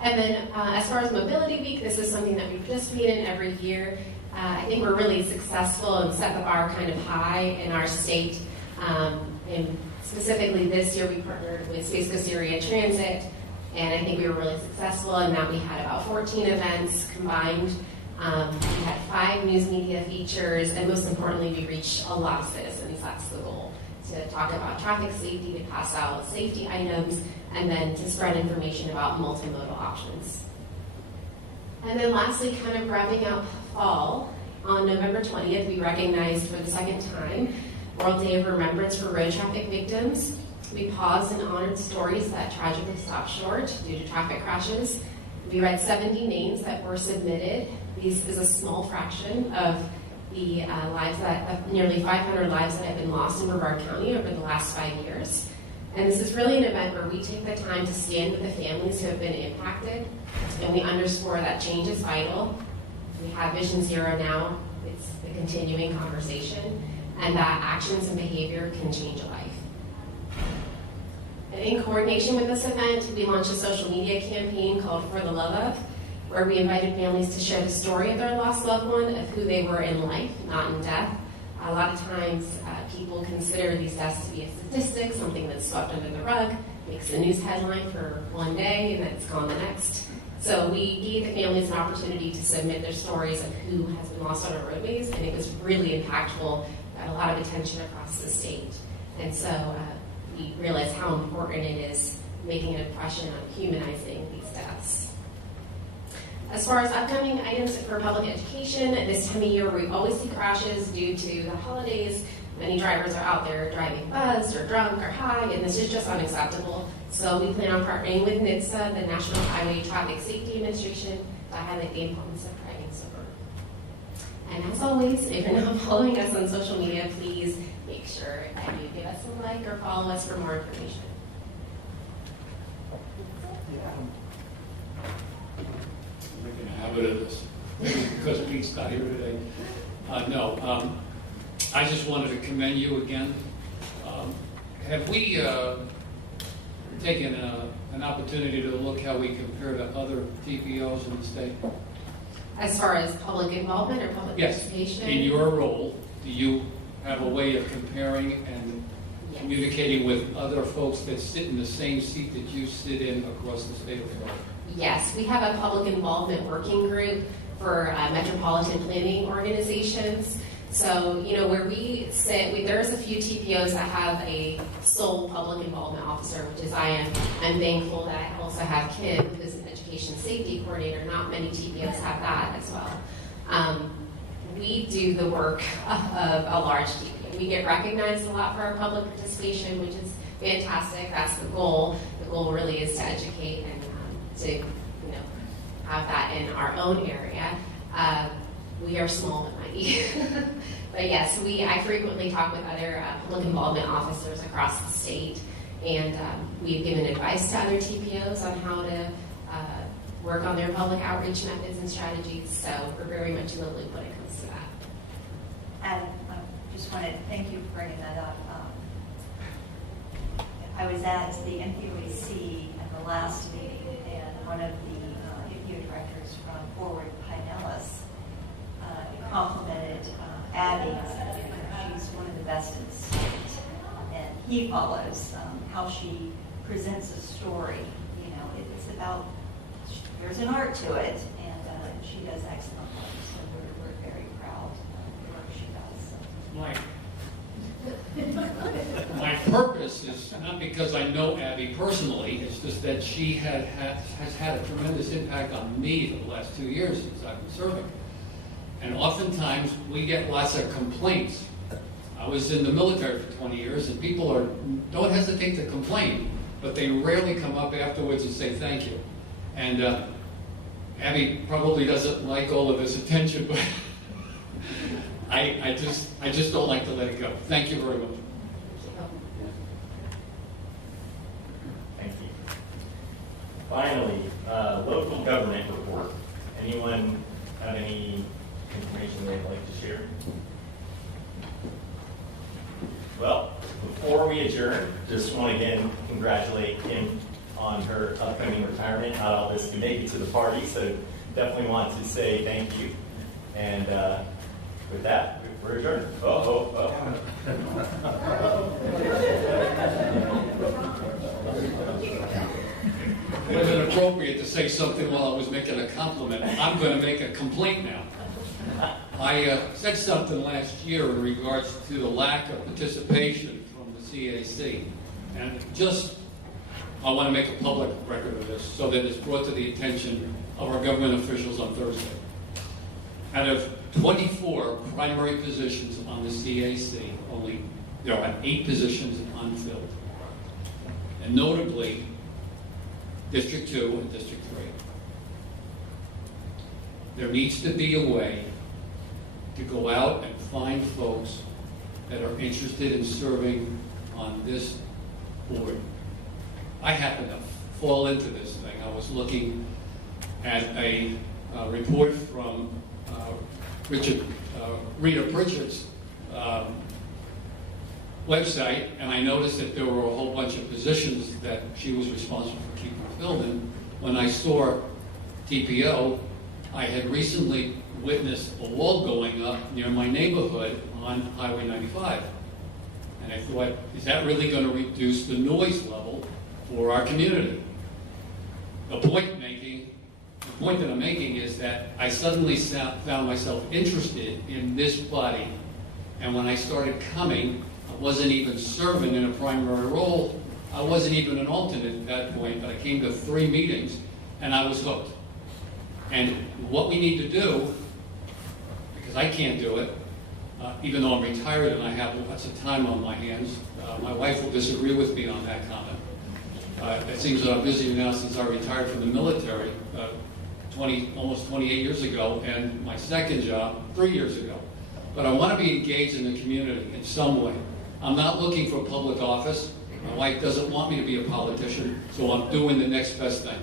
And then as far as Mobility Week, this is something that we participate in every year. I think we're really successful and set the bar kind of high in our state. And specifically this year we partnered with Space Coast Area Transit, and I think we were really successful in that we had about 14 events combined. We had 5 news media features, and most importantly, we reached a lot of citizens. That's the goal, to talk about traffic safety, to pass out safety items, and then to spread information about multimodal options. And then lastly, kind of wrapping up fall, on November 20th, we recognized for the second time World Day of Remembrance for Road Traffic Victims. We paused and honored stories that tragically stopped short due to traffic crashes. We read 70 names that were submitted. This is a small fraction of the nearly 500 lives that have been lost in Brevard County over the last 5 years. And this is really an event where we take the time to stand with the families who have been impacted, and we underscore that change is vital. We have Vision Zero now. It's a continuing conversation, and that actions and behavior can change a life. And in coordination with this event, we launched a social media campaign called For the Love Of, where we invited families to share the story of their lost loved one, of who they were in life, not in death. A lot of times, people consider these deaths to be a statistic, something that's swept under the rug, makes a news headline for one day, and then it's gone the next. So we gave the families an opportunity to submit their stories of who has been lost on our roadways, and it was really impactful, got a lot of attention across the state. And so we realized how important it is making an impression on humanizing these deaths. As far as upcoming items for public education, this time of year we always see crashes due to the holidays. Many drivers are out there driving buzzed or drunk or high, and this is just unacceptable. So we plan on partnering with NHTSA, the National Highway Traffic Safety Administration, to highlight the importance of driving sober. And as always, if you're not following us on social media, please make sure that you give us a like or follow us for more information. Making a habit of this because Pete's not here today. I just wanted to commend you again. Have we taken an opportunity to look how we compare to other TPOs in the state? As far as public involvement or public participation? In your role, do you have a way of comparing and communicating with other folks that sit in the same seat that you sit in across the state of Florida? Yes, we have a public involvement working group for metropolitan planning organizations. So, where we sit, there's a few TPOs that have a sole public involvement officer, which is I am. I'm thankful that I also have Kim, who's an education safety coordinator. Not many TPOs have that as well. We do the work of a large TPO. We get recognized a lot for our public participation, which is fantastic. That's the goal. The goal really is to educate and to have that in our own area. We are small but mighty. But yes, I frequently talk with other public involvement officers across the state, and we've given advice to other TPOs on how to work on their public outreach methods and strategies. So we're very much in the loop when it comes to that. And I just want to thank you for bringing that up. I was at the MPOAC at the last meeting, and one of the FDOT directors from Forward Pinellas complimented Abby and said, you know, she's one of the best in the state. And he follows how she presents a story. You know, it's about, there's an art to it, and she does excellent work. So we're very proud of the work she does. My purpose is not because I know Abby personally, it's just that she has had a tremendous impact on me for the last 2 years since I've been serving. And oftentimes we get lots of complaints. I was in the military for 20 years, and people don't hesitate to complain, but they rarely come up afterwards and say thank you. And Abby probably doesn't like all of this attention, but I just don't like to let it go. Thank you very much. Thank you. Finally, local government report. Anyone have any information they'd like to share? Well, before we adjourn, just want to again congratulate Kim on her upcoming retirement. Not all this can make it to the party, so definitely want to say thank you. And with that, we're adjourned. It wasn't appropriate to say something while I was making a compliment. I'm going to make a complaint now. I said something last year in regards to the lack of participation from the CAC. And I want to make a public record of this so that it's brought to the attention of our government officials on Thursday. Out of 24 primary positions on the CAC, there are 8 positions unfilled. And notably, District 2 and District 3. There needs to be a way to go out and find folks that are interested in serving on this board. I happen to fall into this thing. I was looking at a report from Rita Pritchard's website, and I noticed that there were a whole bunch of positions that she was responsible for keeping filled. And when I saw TPO, I had recently witnessed a wall going up near my neighborhood on Highway 95. And I thought, is that really going to reduce the noise level for our community? The point that I'm making is that I suddenly found myself interested in this body, and when I started coming, I wasn't even serving in a primary role. I wasn't even an alternate at that point, but I came to 3 meetings, and I was hooked. And what we need to do, because I can't do it, even though I'm retired and I have lots of time on my hands, my wife will disagree with me on that comment. It seems that I'm busier now since I retired from the military almost 28 years ago, and my second job 3 years ago. But I want to be engaged in the community in some way. I'm not looking for public office. My wife doesn't want me to be a politician, so I'm doing the next best thing.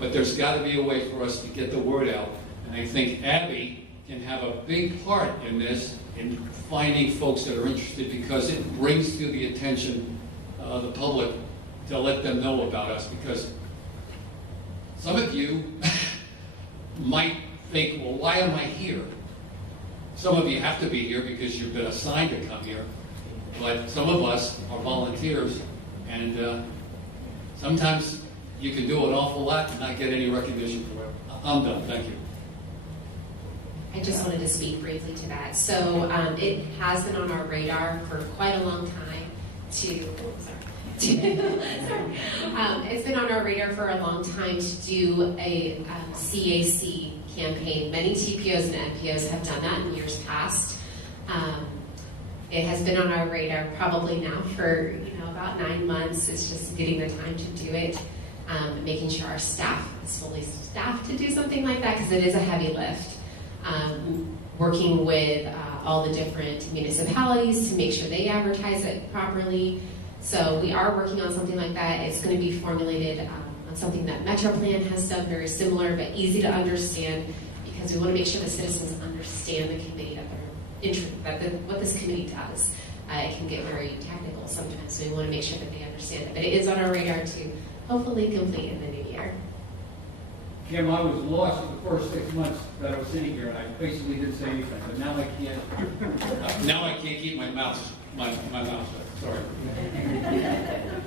But there's got to be a way for us to get the word out. And I think Abby can have a big part in this, in finding folks that are interested, because it brings to the attention of the public to let them know about us. Because some of you might think, well, why am I here? Some of you have to be here because you've been assigned to come here. But some of us are volunteers, and sometimes you can do an awful lot and not get any recognition for it. I'm done. Thank you. I just wanted to speak briefly to that. So it has been on our radar for quite a long time it's been on our radar for a long time to do a CAC campaign. Many TPOs and NPOs have done that in years past. It has been on our radar probably now for about 9 months. It's just getting the time to do it, making sure our staff is fully staffed to do something like that, because it is a heavy lift. Working with all the different municipalities to make sure they advertise it properly. So we are working on something like that. It's going to be formulated something that Metro Plan has done, very similar but easy to understand, because we want to make sure the citizens understand the committee what this committee does. It can get very technical sometimes, so we want to make sure that they understand it. But it is on our radar to hopefully complete in the new year. Jim, I was lost for the first 6 months that I was sitting here, and I basically didn't say anything, but now I can't. Now I can't keep my mouth shut. Sorry.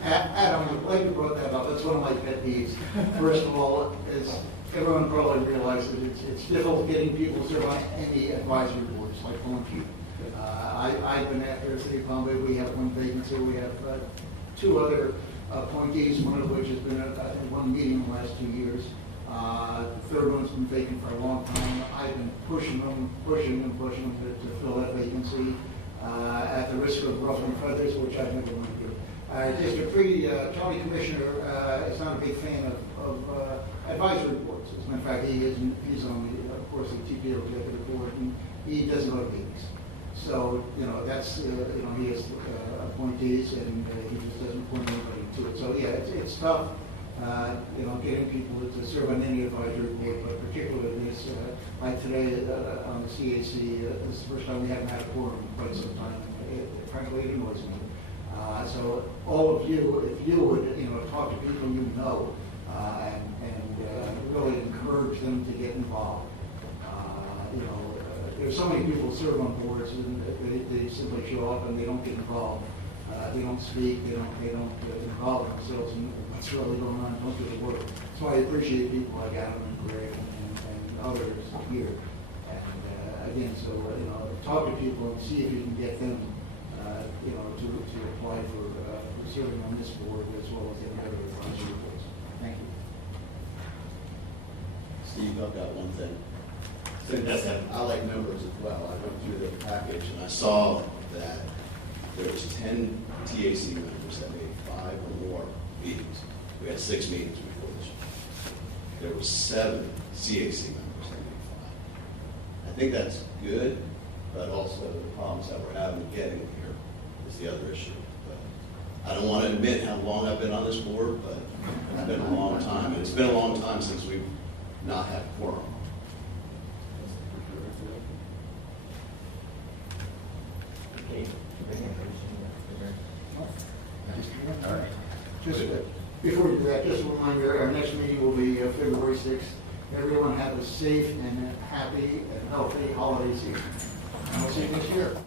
Adam, I'm glad you brought that up. That's one of my pet peeves. First of all, as everyone probably realizes, it's difficult getting people to serve on any advisory boards, like volunteer. I've been after City of Palm Bay. We have one vacancy. We have 2 other appointees, one of which has been at one meeting in the last 2 years. The third one's been vacant for a long time. I've been pushing them to fill that vacancy at the risk of ruffling feathers, which I've never wanted to do. District 3 County Commissioner is not a big fan of advisory boards. As a matter of fact, he's on the, of course, the TPO executive board, and he doesn't go to meetings. So, that's, he has appointees, and he just doesn't appoint anybody to it. So, yeah, it's tough. Getting people to serve on any advisory board, but particularly this, like today on the CAC, this is the first time we haven't had a quorum in quite some time. Frankly, it annoys me. So all of you, if you would, talk to people you know, and really encourage them to get involved. There's so many people who serve on boards, and they simply show up and they don't get involved. They don't speak. They don't involve themselves in what's really going on. Don't do the work. So I appreciate people like Adam and Greg and others here. And again, so talk to people and see if you can get them, to apply for serving on this board as well as the other advisory boards. Thank you. Steve, I've got one thing. I like numbers as well. I went through the package and I saw that there was 10 TAC members that made 5 or more meetings. We had 6 meetings before this. There were 7 CAC members that made 5. I think that's good, but also the problems that we're having getting here is the other issue. But I don't want to admit how long I've been on this board, but it's been a long time. And it's been a long time since we've not had a quorum. All right. Just before we do that, just a reminder, our next meeting will be February 6th. Everyone have a safe and happy and healthy holiday season. And we'll see you next year.